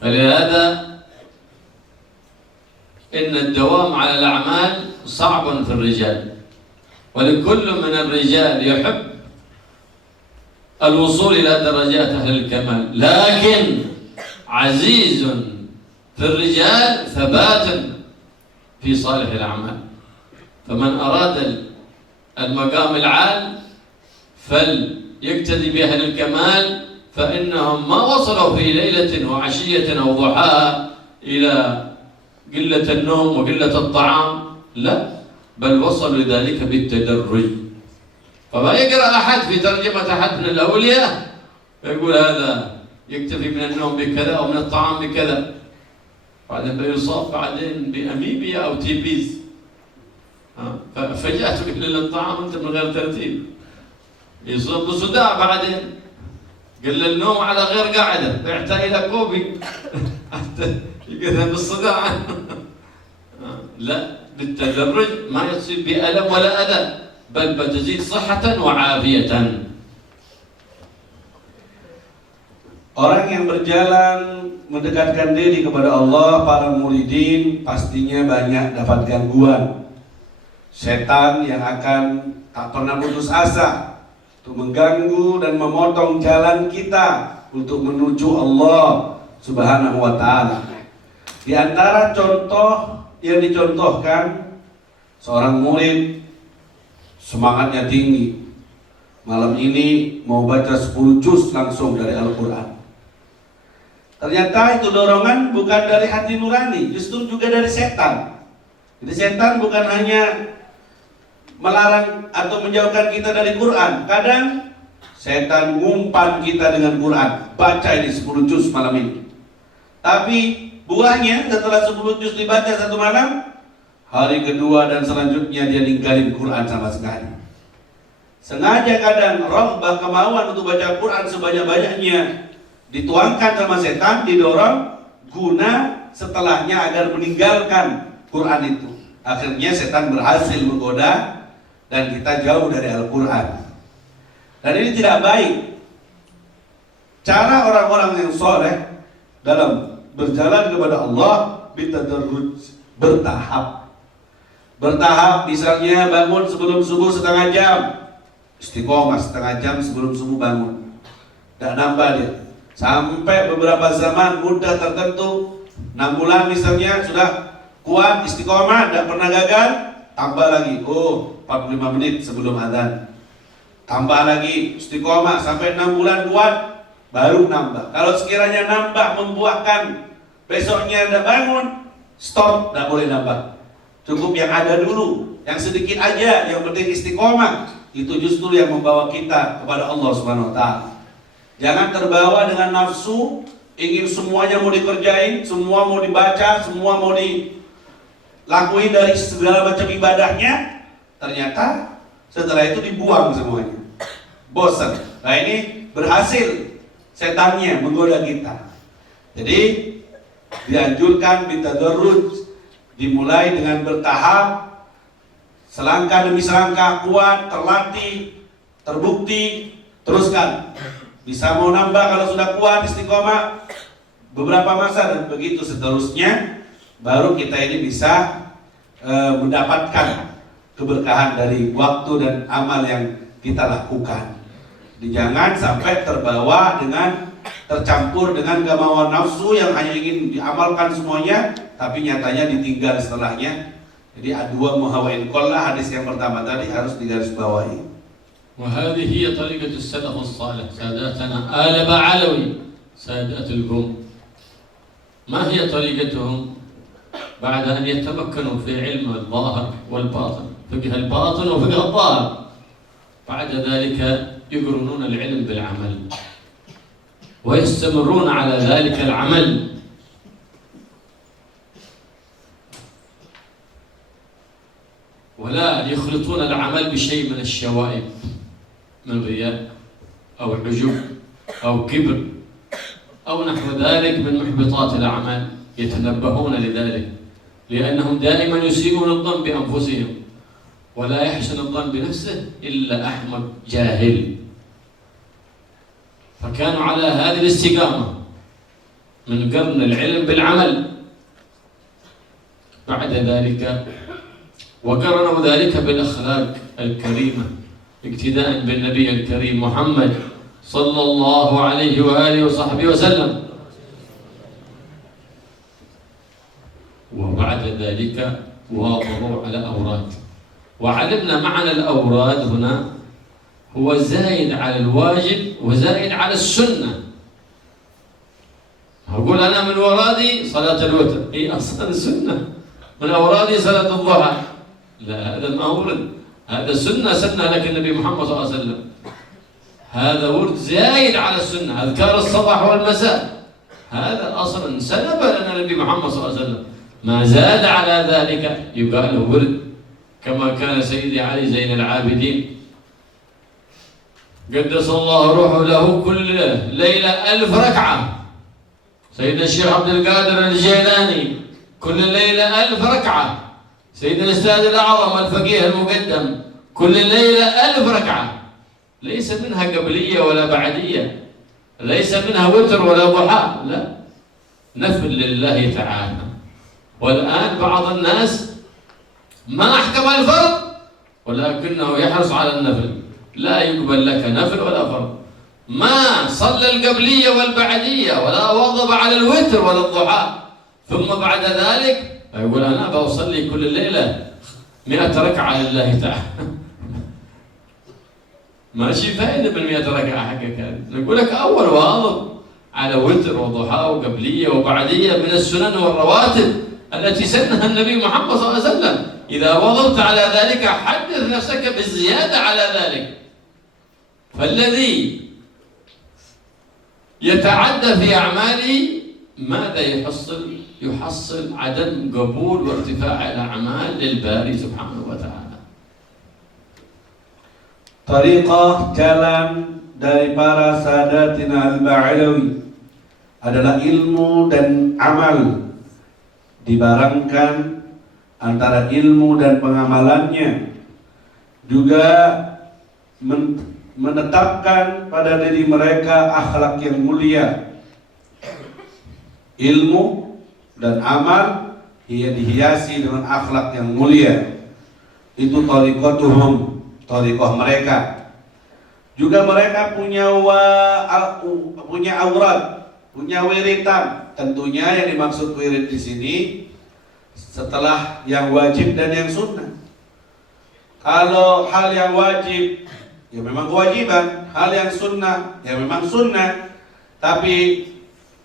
فلهذا إن الدوام على الأعمال صعب في الرجال، ولكل من الرجال يحب الوصول إلى درجات أهل الكمال، لكن عزيز في الرجال ثبات في صالح الأعمال. فمن أراد المقام العال فليقتدي بأهل الكمال، فإنهم ما وصلوا في ليلة وعشية أو ضحاها إلى قلة النوم وقلة الطعام، لا، بل وصلوا لذلك بالتدرج. فما يقرأ أحد في ترجمة أحد من الأولياء يقول هذا يكتفي من النوم بكذا أو من الطعام بكذا، بعدين بيصاب بعدين بأميبيا أو تيبيز، فجأة تقلل الطعام أنت من غير ترتيب، يصاب بصداع، بعدين قلل النوم على غير قاعدة، يحتاج إلى كوبي حتى يقدر بالصداع. لا، بالتدرج ما يصيب بألم ولا أذى، بل بتزيد صحة وعافية. Orang yang berjalan mendekatkan diri kepada Allah, para muridin pastinya banyak dapat gangguan. Setan yang akan tak pernah putus asa untuk mengganggu dan memotong jalan kita untuk menuju Allah Subhanahu wa ta'ala. Di antara contoh yang dicontohkan, seorang murid semangatnya tinggi, malam ini mau baca 10 juz langsung dari Al-Quran. Ternyata itu dorongan bukan dari hati nurani, justru juga dari setan. Jadi setan bukan hanya melarang atau menjauhkan kita dari Quran. Kadang setan ngumpan kita dengan Quran, baca ini 10 juz malam ini. Tapi buahnya setelah 10 juz dibaca satu malam, hari kedua dan selanjutnya dia ninggalin Quran sama sekali. Sengaja kadang rombah kemauan untuk baca Quran sebanyak-banyaknya dituangkan sama setan, didorong guna setelahnya agar meninggalkan Quran itu. Akhirnya setan berhasil menggoda dan kita jauh dari Al-Quran. Dan ini tidak baik. Cara orang-orang yang soleh dalam berjalan kepada Allah bitadarruj, bertahap. Bertahap, misalnya bangun sebelum subuh setengah jam, istiqomah setengah jam sebelum subuh bangun, tidak nambah dia. Sampai beberapa zaman mudah tertentu, 6 bulan misalnya sudah kuat istiqomah, tidak pernah gagal, tambah lagi, 45 menit sebelum azan, tambah lagi istiqomah sampai 6 bulan kuat, baru nambah. Kalau sekiranya nambah membuahkan besoknya tidak bangun, stop, tidak boleh nambah. Cukup yang ada dulu, yang sedikit aja, yang penting istiqomah. Itu justru yang membawa kita kepada Allah Subhanahu wa ta'ala. Jangan terbawa dengan nafsu, ingin semuanya mau dikerjain, semua mau dibaca, semua mau dilakuin dari segala macam ibadahnya. Ternyata setelah itu dibuang semuanya, bosan. Nah ini berhasil setannya menggoda kita. Jadi dianjurkan bitadarruj, dimulai dengan bertahap, selangkah demi selangkah, kuat, terlatih, terbukti, teruskan. Bisa mau nambah kalau sudah kuat istiqomah, beberapa masa dan begitu seterusnya, baru kita ini bisa mendapatkan keberkahan dari waktu dan amal yang kita lakukan. Jangan sampai terbawa dengan tercampur dengan kemauan nafsu yang hanya ingin diamalkan semuanya, tapi nyatanya ditinggal setelahnya. Jadi adwa muhawain qollah, hadis yang pertama tadi harus digarisbawahi. وهذه هي طريقة السلف الصالح ساداتنا آل بعلوي سادات القوم. ما هي طريقتهم بعد أن يتمكنوا في علم الظاهر والباطن، فقه الباطن وفقه الظاهر، بعد ذلك يقرنون العلم بالعمل ويستمرون على ذلك العمل، ولا يخلطون العمل بشيء من الشوائب من رياء أو عجب أو كبر أو نحو ذلك من محبطات الأعمال. يتنبهون لذلك لأنهم دائما يسيئون الظن بأنفسهم، ولا يحسن الظن بنفسه إلا أحمق جاهل. فكانوا على هذه الاستقامة من قرن العلم بالعمل. بعد ذلك وقرنوا ذلك بالأخلاق الكريمة اقتداء بالنبي الكريم محمد صلى الله عليه وآله وصحبه وسلم. وبعد ذلك واظبوا على أوراد، وعلمنا معنى الأوراد هنا هو زائد على الواجب وزائد على السنة. أقول أنا من ورادي صلاة الوتر، هي أصلا سنة. من أورادي صلاة الضحى، لا هذا ما ورد، هذا سنة لك النبي محمد صلى الله عليه وسلم. هذا ورد زايد على السنة، أذكار الصباح والمساء، هذا أصلا سلب لنا النبي محمد صلى الله عليه وسلم. ما زاد على ذلك يقال له ورد، كما كان سيدي علي زين العابدين قدس الله روحه له كل ليلة 1000 ركعة. سيدنا الشيخ عبد القادر الجيلاني كل ليلة 1000 ركعة. سيدنا الأستاذ الأعظم الفقيه المقدم كل ليلة 1000 ركعة. ليس منها قبلية ولا بعدية، ليس منها وتر ولا ضحى، لا، نفل لله تعالى. والآن بعض الناس ما أحكم الفرض ولكنه يحرص على النفل، لا يقبل لك نفل ولا فرض. ما صلى القبلية والبعدية ولا واظب على الوتر ولا الضحى، ثم بعد ذلك يقول أنا بصلي كل ليلة 100 ركعة لله تعالى. ماشي فائدة بال100 ركعة حقك. نقول لك أول واظب على وتر وضحى وقبلية وبعدية من السنن والرواتب التي سنها النبي محمد صلى الله عليه وسلم. إذا وظبت على ذلك حدث نفسك بالزيادة على ذلك. فالذي يتعدى في أعماله ماذا يحصل؟ يحصل عدم قبول وارتفاع الأعمال للباري سبحانه وتعالى. Tariqah jalan dari para sadatina al-Ba'alawi adalah ilmu dan amal, dibarengkan antara ilmu dan pengamalannya, juga menetapkan pada diri mereka akhlak yang mulia. Ilmu dan amal dihiasi dengan akhlak yang mulia. Itu tariqatuhum, tariqah mereka. Juga mereka punya aurat, punya wiritan. Tentunya yang dimaksud wirid di sini setelah yang wajib dan yang sunnah. Kalau hal yang wajib ya memang kewajiban, hal yang sunnah ya memang sunnah. Tapi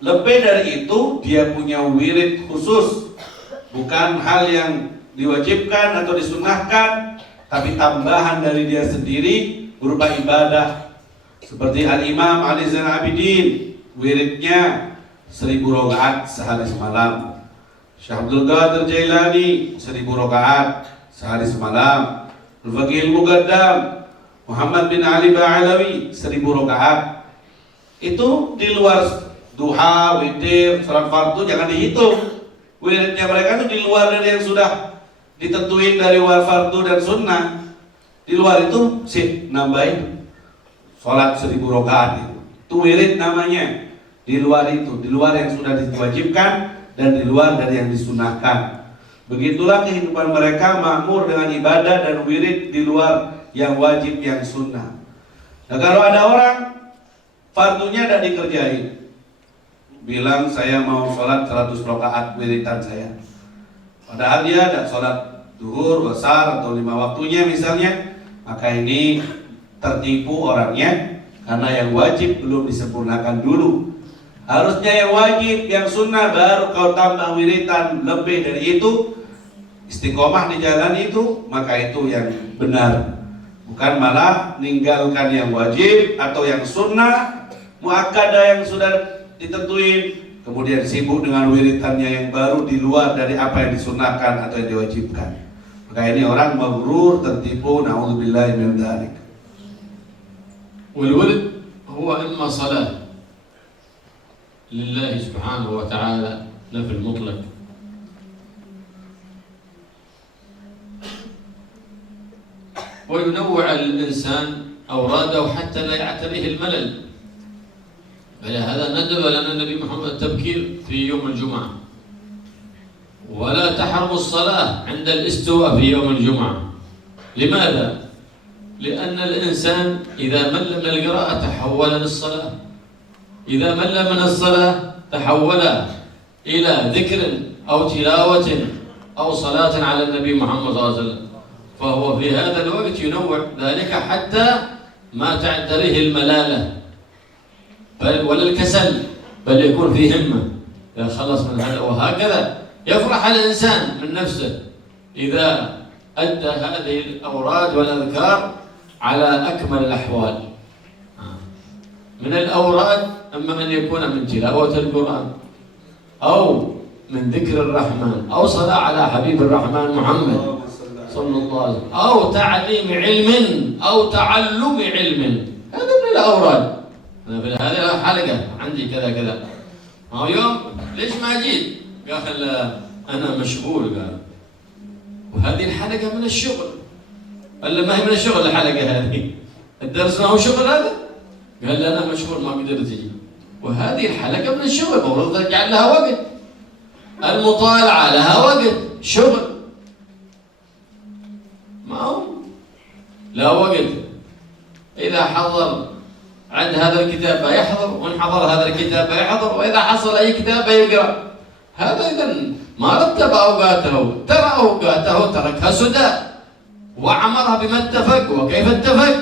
lebih dari itu dia punya wirid khusus, bukan hal yang diwajibkan atau disunnahkan, tapi tambahan dari dia sendiri berupa ibadah. Seperti Al-Imam Ali Zainal Abidin, wiridnya 1000 rakaat sehari semalam. Syekh Abdul Qadir Jailani 1000 rakaat sehari semalam. Al-Faqih Al-Muqaddam Muhammad bin Ali Ba'alawi 1000 rakaat. Itu di luar duha, witir, salat fardu jangan dihitung. Wiridnya mereka itu di luar dari yang sudah ditentuin dari war fardu dan sunnah. Di luar itu sih nambahin sholat 1000 rakaat itu wirid namanya. di luar itu, di luar yang sudah diwajibkan dan di luar dari yang disunahkan. Begitulah kehidupan mereka makmur dengan ibadah dan wirid di luar yang wajib, yang sunnah. Nah, kalau ada orang fardunya tidak dikerjain, bilang saya mau sholat 100 rakaat wiridan saya, padahal dia tidak sholat duhur, besar atau 5 waktunya misalnya, maka ini tertipu orangnya karena yang wajib belum disempurnakan dulu. Harusnya yang wajib, yang sunnah baru kau tambah wiridan lebih dari itu, istiqomah di jalan itu, maka itu yang benar. Bukan malah ninggalkan yang wajib atau yang sunnah muakkadah yang sudah ditentuin, kemudian sibuk dengan wiridannya yang baru di luar dari apa yang disunahkan atau yang diwajibkan. Maka ini orang maghrur, tertipu, na'udzubillahi min dzalik. Wal wird huwa imma salat lillahi subhanahu wa ta'ala nafil mutlaq, وينوع الإنسان أوراده حتى لا يعتريه الملل. فلهذا ندب لنا النبي محمد التبكير في يوم الجمعة، ولا تحرم الصلاة عند الاستواء في يوم الجمعة. لماذا؟ لأن الإنسان إذا مل من القراءة تحول للصلاة، إذا مل من الصلاة تحول إلى ذكر أو تلاوة أو صلاة على النبي محمد صلى الله عليه وسلم. فهو في هذا الوقت ينوع ذلك حتى ما تعتريه الملالة بل ولا الكسل، بل يكون في همة يخلص من هذا. وهكذا يفرح الإنسان من نفسه إذا أدى هذه الأوراد والأذكار على أكمل الأحوال. من الأوراد أما أن يكون من تلاوة القرآن أو من ذكر الرحمن أو صلاة على حبيب الرحمن محمد صلى الله عليه وسلم أو تعليم علم أو تعلم علم. هذا من الأوراد. أنا في هذه الحلقة عندي كذا كذا، ما يوم ليش ما جيت؟ قال أنا مشغول. قال وهذه الحلقة من الشغل. قال ما هي من الشغل الحلقة هذه؟ الدرس ما هو شغل هذا؟ قال أنا مشغول ما قدرت أجي. وهذه الحلقة من الشغل، المفروض تجعل لها وقت. المطالعة لها وقت، شغل ما هو لا وقت. إذا حضر عند هذا الكتاب يحضر، وإن حضر هذا الكتاب يحضر، وإذا حصل أي كتاب يقرأ. هذا إذن ما رتب أوقاته، ترى أوقاته تركها سدى وعمرها بما اتفق وكيف اتفق.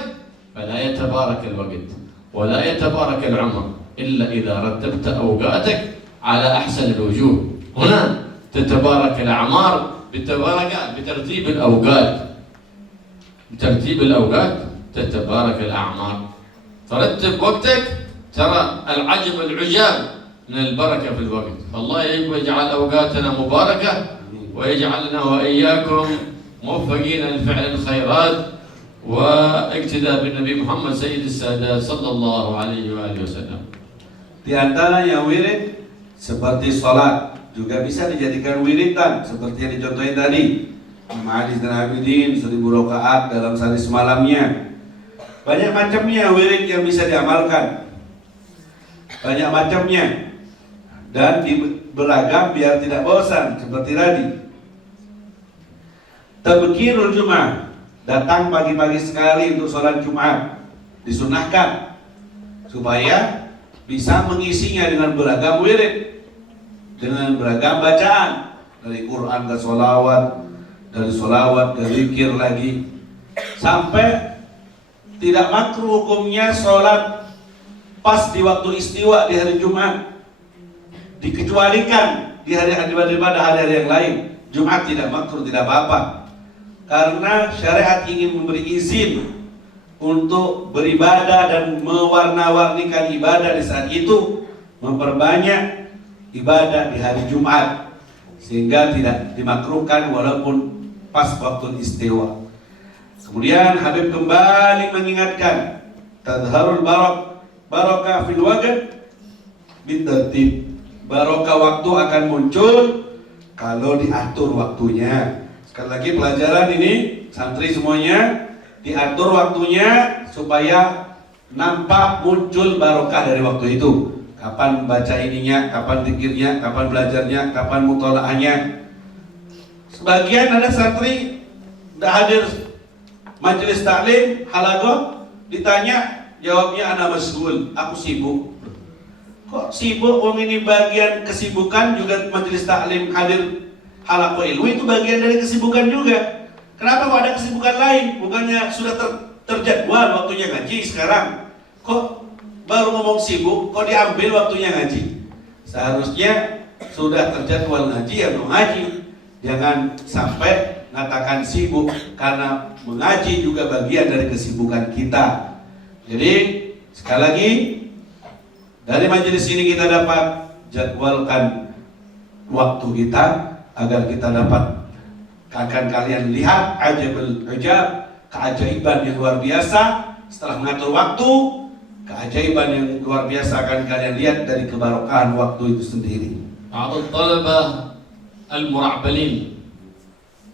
فلا يتبارك الوقت ولا يتبارك العمر إلا إذا رتبت أوقاتك على أحسن الوجوه. هنا تتبارك الأعمار بترتيب الأوقات، بترتيب الأوقات تتبارك الأعمار. ترتب وقتك ترى العجب العجاب من البركة في الوقت. الله يجعل أوقاتنا مباركة ويجعلنا وإياكم موفقين لفعل الخيرات واقتداء بالنبي محمد سيد السادات صلى الله عليه وآله وسلم. Di antara yang wirid seperti sholat juga bisa dijadikan wiridan seperti yang dicontohin tadi. Ma'adis dan Abidin 1000 rakaat dalam sehari semalamnya. Banyak macamnya wirid yang bisa diamalkan, banyak macamnya, dan beragam biar tidak bosan. Seperti tadi Tabkirul Jum'ah, datang pagi-pagi sekali untuk sholat Jumat, disunahkan supaya bisa mengisinya dengan beragam wirid, dengan beragam bacaan, dari Quran ke sholawat, dari sholawat ke zikir lagi, sampai tidak makruh hukumnya sholat pas di waktu istiwa di hari Jumat, dikecualikan di hari-hari pada hari-hari yang lain. Jumat tidak makruh, tidak apa-apa, karena syariat ingin memberi izin untuk beribadah dan mewarna-warnikan ibadah di saat itu, memperbanyak ibadah di hari Jumat, sehingga tidak dimakruhkan walaupun pas waktu istiwa. Kemudian Habib kembali mengingatkan tadharul barakah fil waqt bitartib. Barokah waktu akan muncul kalau diatur waktunya. Sekali lagi pelajaran ini santri semuanya, diatur waktunya supaya nampak muncul barokah dari waktu itu. kapan baca ininya, kapan zikirnya, kapan belajarnya, kapan mutolaahnya. Sebagian ada santri tidak hadir majelis taklim, halagoh, ditanya, jawabnya ana masgul, aku sibuk. Kok sibuk? Wong ini bagian kesibukan, juga majelis taklim, hadir halagoh ilmu itu bagian dari kesibukan juga. Kenapa kok ada kesibukan lain? Bukannya sudah terjadwal waktunya ngaji sekarang? Kok baru ngomong sibuk, kok diambil waktunya ngaji? Seharusnya sudah terjadwal ngaji ya ngaji. Jangan sampai mengatakan sibuk, karena mengaji juga bagian dari kesibukan kita. Jadi sekali lagi, dari majelis ini kita dapat jadwalkan waktu kita agar kita dapat, akan kalian lihat ajabul ujab, keajaiban yang luar biasa. Setelah mengatur waktu, keajaiban yang luar biasa akan kalian lihat dari kebarokahan waktu itu sendiri. بعض الطلبة المرعبلين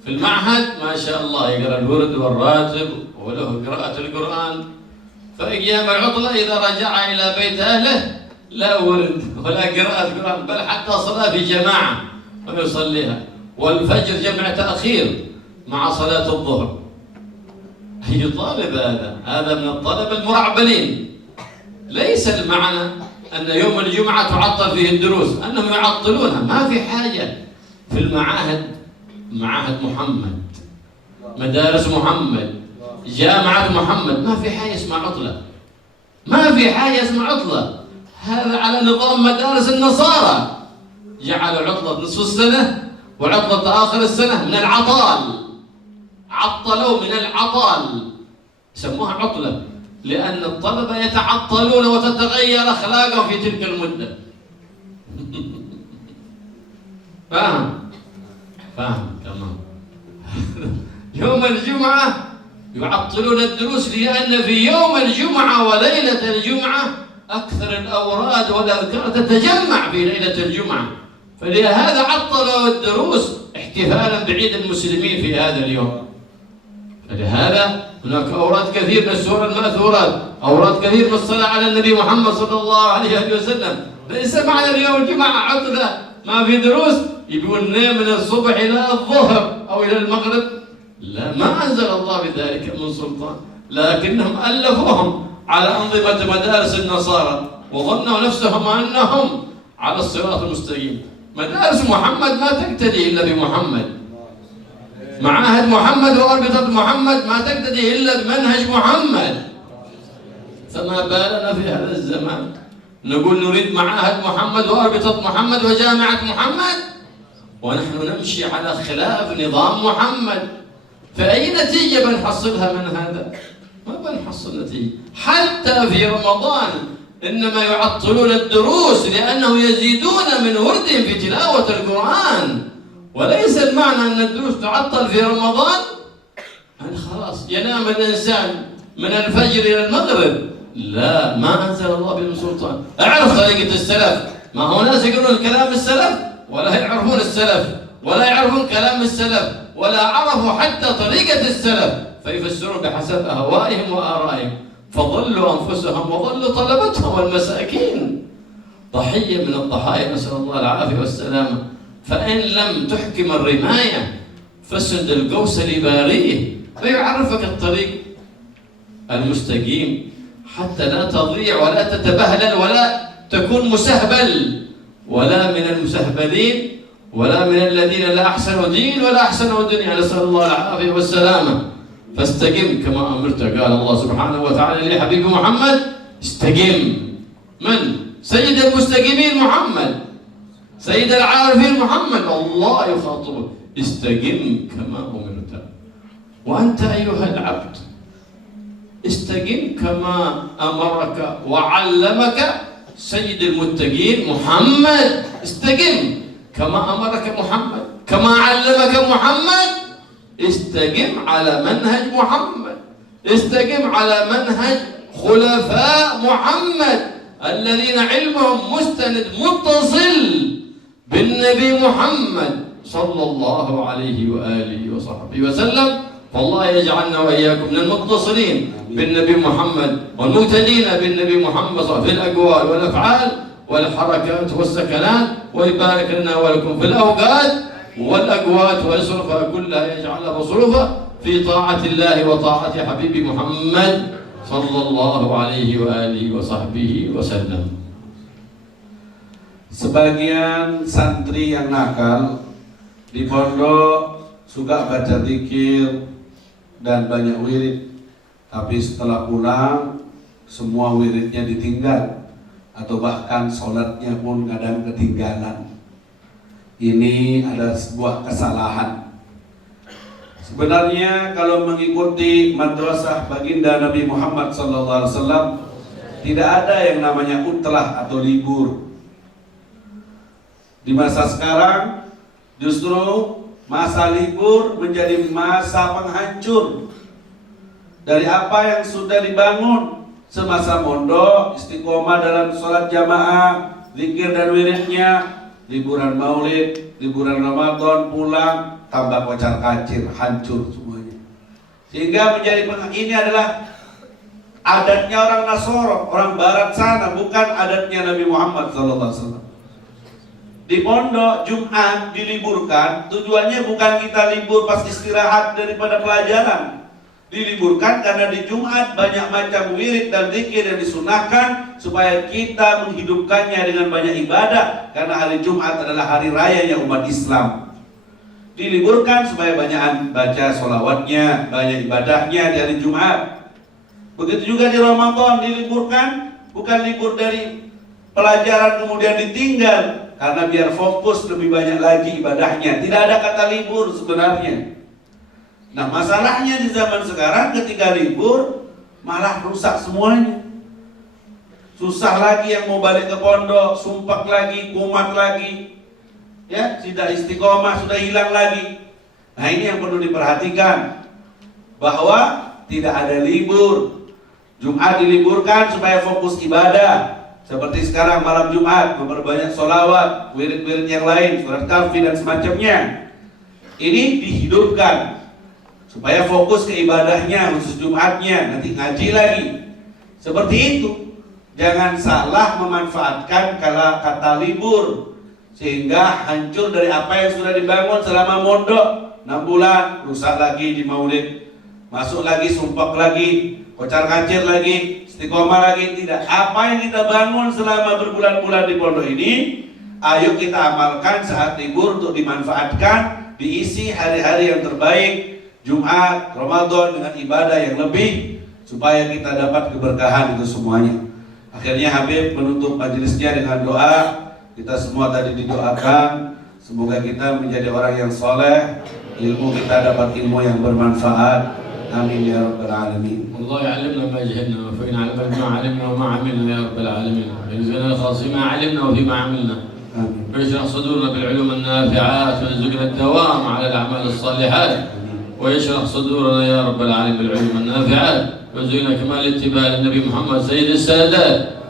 في المعهد ما شاء الله يقرأ الورد والراتب وله قراءة القرآن، فأيام العطلة إذا رجع إلى بيت أهله لا ورد ولا قراءة قرآن، بل حتى صلاة في جماعة ويصليها، والفجر جمع تأخير مع صلاة الظهر. أي طالب هذا من الطلبة المرعبلين. ليس المعنى أن يوم الجمعة تعطل فيه الدروس، أنهم يعطلونها، ما في حاجة. في المعاهد، معاهد محمد، مدارس محمد، جامعة محمد، ما في حاجة اسمها عطلة، ما في حاجة اسمها عطلة. هذا على نظام مدارس النصارى، جعلوا عطلة نصف السنة وعطلة آخر السنة من العطال، عطلوا من العطال، سموها عطلة، لأن الطلبة يتعطلون وتتغير أخلاقهم في تلك المدة. فاهم تمام. يوم الجمعة يعطلون الدروس، لأن في يوم الجمعة وليلة الجمعة أكثر الأوراد والأذكار تتجمع في ليلة الجمعة، فلهذا عطلوا الدروس احتفالا بعيد المسلمين في هذا اليوم. فلهذا هناك أوراد كثير من السور المأثورات، أوراد كثير من الصلاة على النبي محمد صلى الله عليه وسلم. ليس معنى اليوم الجمعة عطلة ما في دروس يقول نام من الصبح إلى الظهر أو إلى المغرب، لا، ما أنزل الله بذلك من سلطان، لكنهم ألفوهم على أنظمة مدارس النصارى وظنوا نفسهم أنهم على الصراط المستقيم. مدارس محمد ما تقتدي إلا بمحمد، معاهد محمد وأربطة محمد ما تقتدي إلا بمنهج محمد. فما بالنا في هذا الزمان نقول نريد معاهد محمد وأربطة محمد وجامعة محمد، ونحن نمشي على خلاف نظام محمد. فأي نتيجة بنحصلها من هذا؟ ما بنحصل نتيجة. حتى في رمضان إنما يعطلون الدروس لأنه يزيدون من وردهم في تلاوة القرآن، وليس المعنى أن الدروس تعطل في رمضان أن خلاص ينام الإنسان من الفجر إلى المغرب. لا، ما أنزل الله به من سلطان. أعرف طريقة السلف، ما هو ناس يقولون كلام السلف ولا يعرفون السلف ولا يعرفون كلام السلف ولا عرفوا حتى طريقة السلف، فيفسرون بحسب أهوائهم وآرائهم، فضلوا أنفسهم وضلوا طلبتهم والمساكين، ضحية من الضحايا، نسأل الله العافية والسلامة. فإن لم تحكم الرماية فاسند القوس لباريه، فيعرفك الطريق المستقيم حتى لا تضيع ولا تتبهلل ولا تكون مسهبل، ولا من المسهبلين ولا من الذين لا أحسنوا دين ولا أحسنوا دنيا، نسأل الله العافية والسلامة. فاستقم كما أمرت، قال الله سبحانه وتعالى لحبيب محمد استقم. من؟ سيد المستقيمين محمد، سيد العارفين محمد، الله يخاطبه استقم كما أمرت. وأنت أيها العبد استقم كما أمرك وعلمك سيد المتقين محمد، استقم كما أمرك محمد، كما علمك محمد، استقم على منهج محمد، استقم على منهج خلفاء محمد الذين علمهم مستند متصل بالنبي محمد صلى الله عليه وآله وصحبه وسلم. فالله يجعلنا وإياكم من المتصلين بالنبي محمد والمهتدين بالنبي محمد في الأقوال والأفعال والحركات والسكنات، ويبارك لنا ولكم في الأوقات والأقوات ويصرفها كلها يجعلها مصروفة في طاعة الله وطاعة حبيب محمد صلى الله عليه وآله وصحبه وسلم. Sebagian santri yang nakal di pondok suka baca zikir dan banyak wirid, tapi setelah pulang semua wiridnya ditinggal atau bahkan sholatnya pun kadang ketinggalan. Ini adalah sebuah kesalahan. Sebenarnya kalau mengikuti madrasah baginda Nabi Muhammad SAW, tidak ada yang namanya utlah atau libur. Di masa sekarang justru masa libur menjadi masa penghancur dari apa yang sudah dibangun semasa mondok, istiqomah dalam sholat jamaah, zikir dan wiridnya, liburan maulid, liburan Ramadan, pulang, tambah kocar kacir, hancur semuanya. Sehingga menjadi ini adalah adatnya orang Nasoro, orang Barat sana, bukan adatnya Nabi Muhammad SAW. Di pondok Jumat diliburkan, tujuannya bukan kita libur pas istirahat daripada pelajaran. Diliburkan karena di Jumat banyak macam wirid dan zikir yang disunahkan supaya kita menghidupkannya dengan banyak ibadah, karena hari Jumat adalah hari raya yang umat Islam. Diliburkan supaya banyak baca sholawatnya, banyak ibadahnya di hari Jumat. Begitu juga di Ramadan diliburkan, bukan libur dari pelajaran kemudian ditinggal, karena biar fokus lebih banyak lagi ibadahnya. Tidak ada kata libur sebenarnya. Nah, masalahnya di zaman sekarang ketika libur malah rusak semuanya. Susah lagi yang mau balik ke pondok, sumpah lagi, kumat lagi. Ya, tidak istiqomah, sudah hilang lagi. Nah, ini yang perlu diperhatikan, bahwa tidak ada libur. Jumat diliburkan supaya fokus ibadah. Seperti sekarang malam Jumat memperbanyak sholawat, wirid-wirid yang lain, surat kahfi dan semacamnya. Ini dihidupkan supaya fokus ke ibadahnya, khusus Jumatnya, nanti ngaji lagi. Seperti itu. Jangan salah memanfaatkan kata libur sehingga hancur dari apa yang sudah dibangun selama mondok 6 bulan, rusak lagi di maulid, masuk lagi, sumpah lagi, kocar kacir lagi, istiqomah lagi. Tidak. Apa yang kita bangun selama berbulan-bulan di pondok ini, ayo kita amalkan saat libur untuk dimanfaatkan, diisi hari-hari yang terbaik, Jumat, Ramadan dengan ibadah yang lebih, supaya kita dapat keberkahan itu semuanya. Akhirnya Habib menutup majelisnya dengan doa. Kita semua tadi didoakan, semoga kita menjadi orang yang soleh, ilmu kita dapat ilmu yang bermanfaat. Amin ya rabbal alamin. والله يعلمنا ما جهلنا وفينا على ما علمنا وما عملنا يا رب العالمين. يرزقنا الخاص فيما علمنا وفيما عملنا. Amin. ويشرح صدورنا بالعلوم النافعات ويرزقنا الدوام على الاعمال الصالحات. ويشرح صدورنا يا رب العالمين بالعلوم النافعات ويرزقنا كمال اتباع النبي محمد سيد السادات.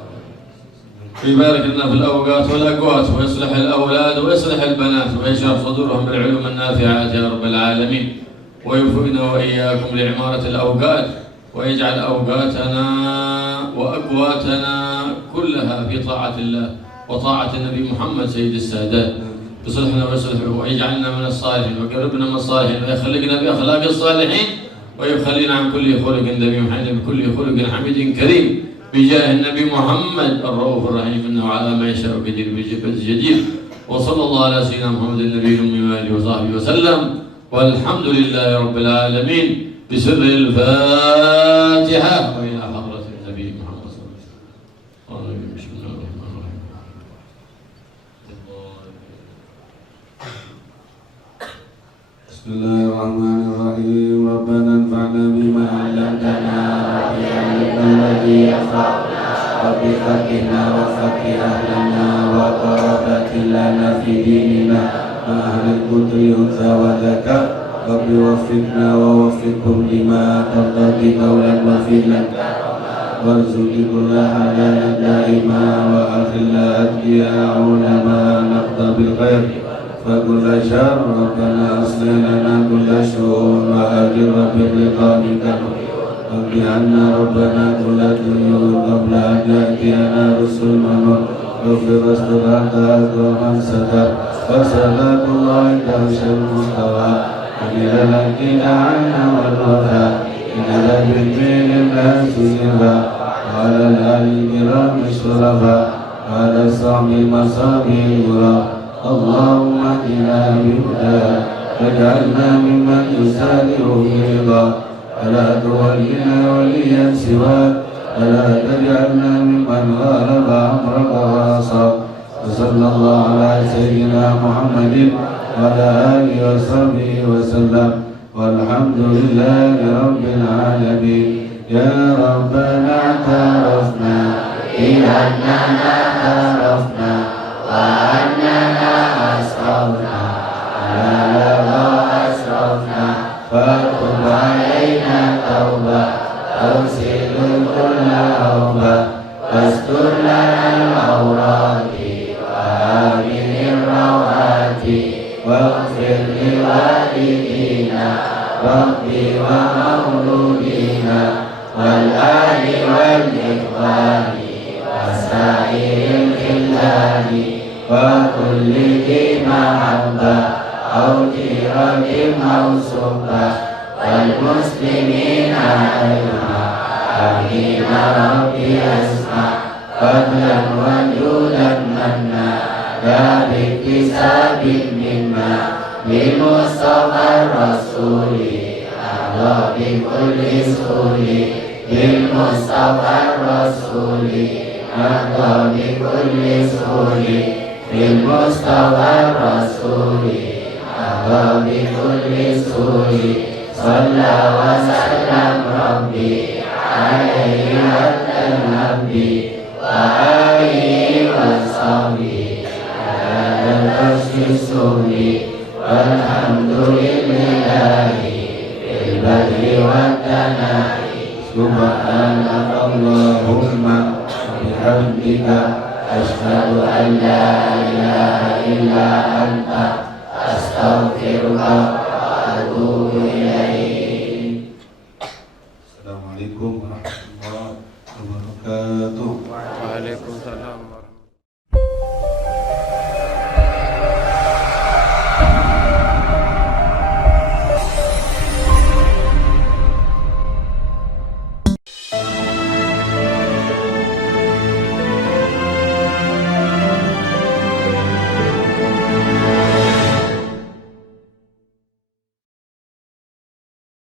ويبارك لنا في الاوقات والاقوات ويصلح الاولاد ويصلح البنات ويشرح صدورهم بالعلوم النافعات يا رب العالمين. ويوفقنا وإياكم لعمارة الأوقات ويجعل أوقاتنا وأقواتنا كلها في طاعة الله وطاعة النبي محمد سيد السادات. يصلحنا ويصلحه ويجعلنا من الصالحين ويقربنا من الصالحين ويخلقنا بأخلاق الصالحين ويخلينا عن كل خلق ذميم وحين بكل خلق حميد كريم بجاه النبي محمد الرؤوف الرحيم إنه على ما يشاء قدير جدير. وصلى الله على سيدنا محمد النبي الأمي وآله وصحبه وسلم. والحمد لله رب العالمين بسر الفاتحة وإلى حضرة النبي محمد صلى الله عليه وسلم. بسم الله الرحمن الرحيم. بسم الله الرحمن الرحيم. ربنا انفعنا بما علمتنا وعلمنا الذي ينفعنا وبفقهنا وفقه أهلنا وقربة لنا في ديننا مع أهل القدر أنثى وذكر. رب وفقنا ووفقهم لما ترضى قولا وفعلا وارزق كل حلالا دائما وأخلا أتقياء علماء نقضى بالخير فكل شر. ربنا أصلح لنا كل شؤون وأجر برضاك رب عنا ربنا كل ديون قبل أن يأتينا رسل منور اغفر واستر أنت أكرم من ستر وصلاة الله كرش المستوى إلى لك عنا والوفاء إلى بالمين الناس يرى وعلى الآل الكرام الشرفاء وعلى الصعب المصابي الغرى اللهم اهدنا بهداك واجعلنا ممن يسارع في رضاك ولا تولنا وليا سواك ولا تجعلنا ممن غالب أمرك وعصاك وصلى الله على سيدنا محمد وعلى آله وصحبه وسلم والحمد لله رب العالمين. يا ربنا اعترفنا بأننا اعترفنا وأننا أسرفنا على لظى أسرفنا فتب علينا توبة تغسل كل أوبة واستر لنا العورات وآمن الروعات واغفر لوالدينا ربي ومولودينا والآل والإخوان وسائر الخلان وكل ذي محبة أو جيرة أو صحبة والمسلمين أجمعين آمين ربي أسمع فضلا وجودا منا لا باكتساب منا بالمصطفى الرسول أعلى بكل سهول بالمصطفى الرسول أعلى بكل سهول بالمصطفى الرسول أعلى بكل سهول صلى وسلم ربي عليه وعلى النبي وآله وصحبه على العرش السهول والحمد لله بالبدر والثناء سبحانك اللهم وبحمدك أشهد أن لا إله إلا أنت أستغفرك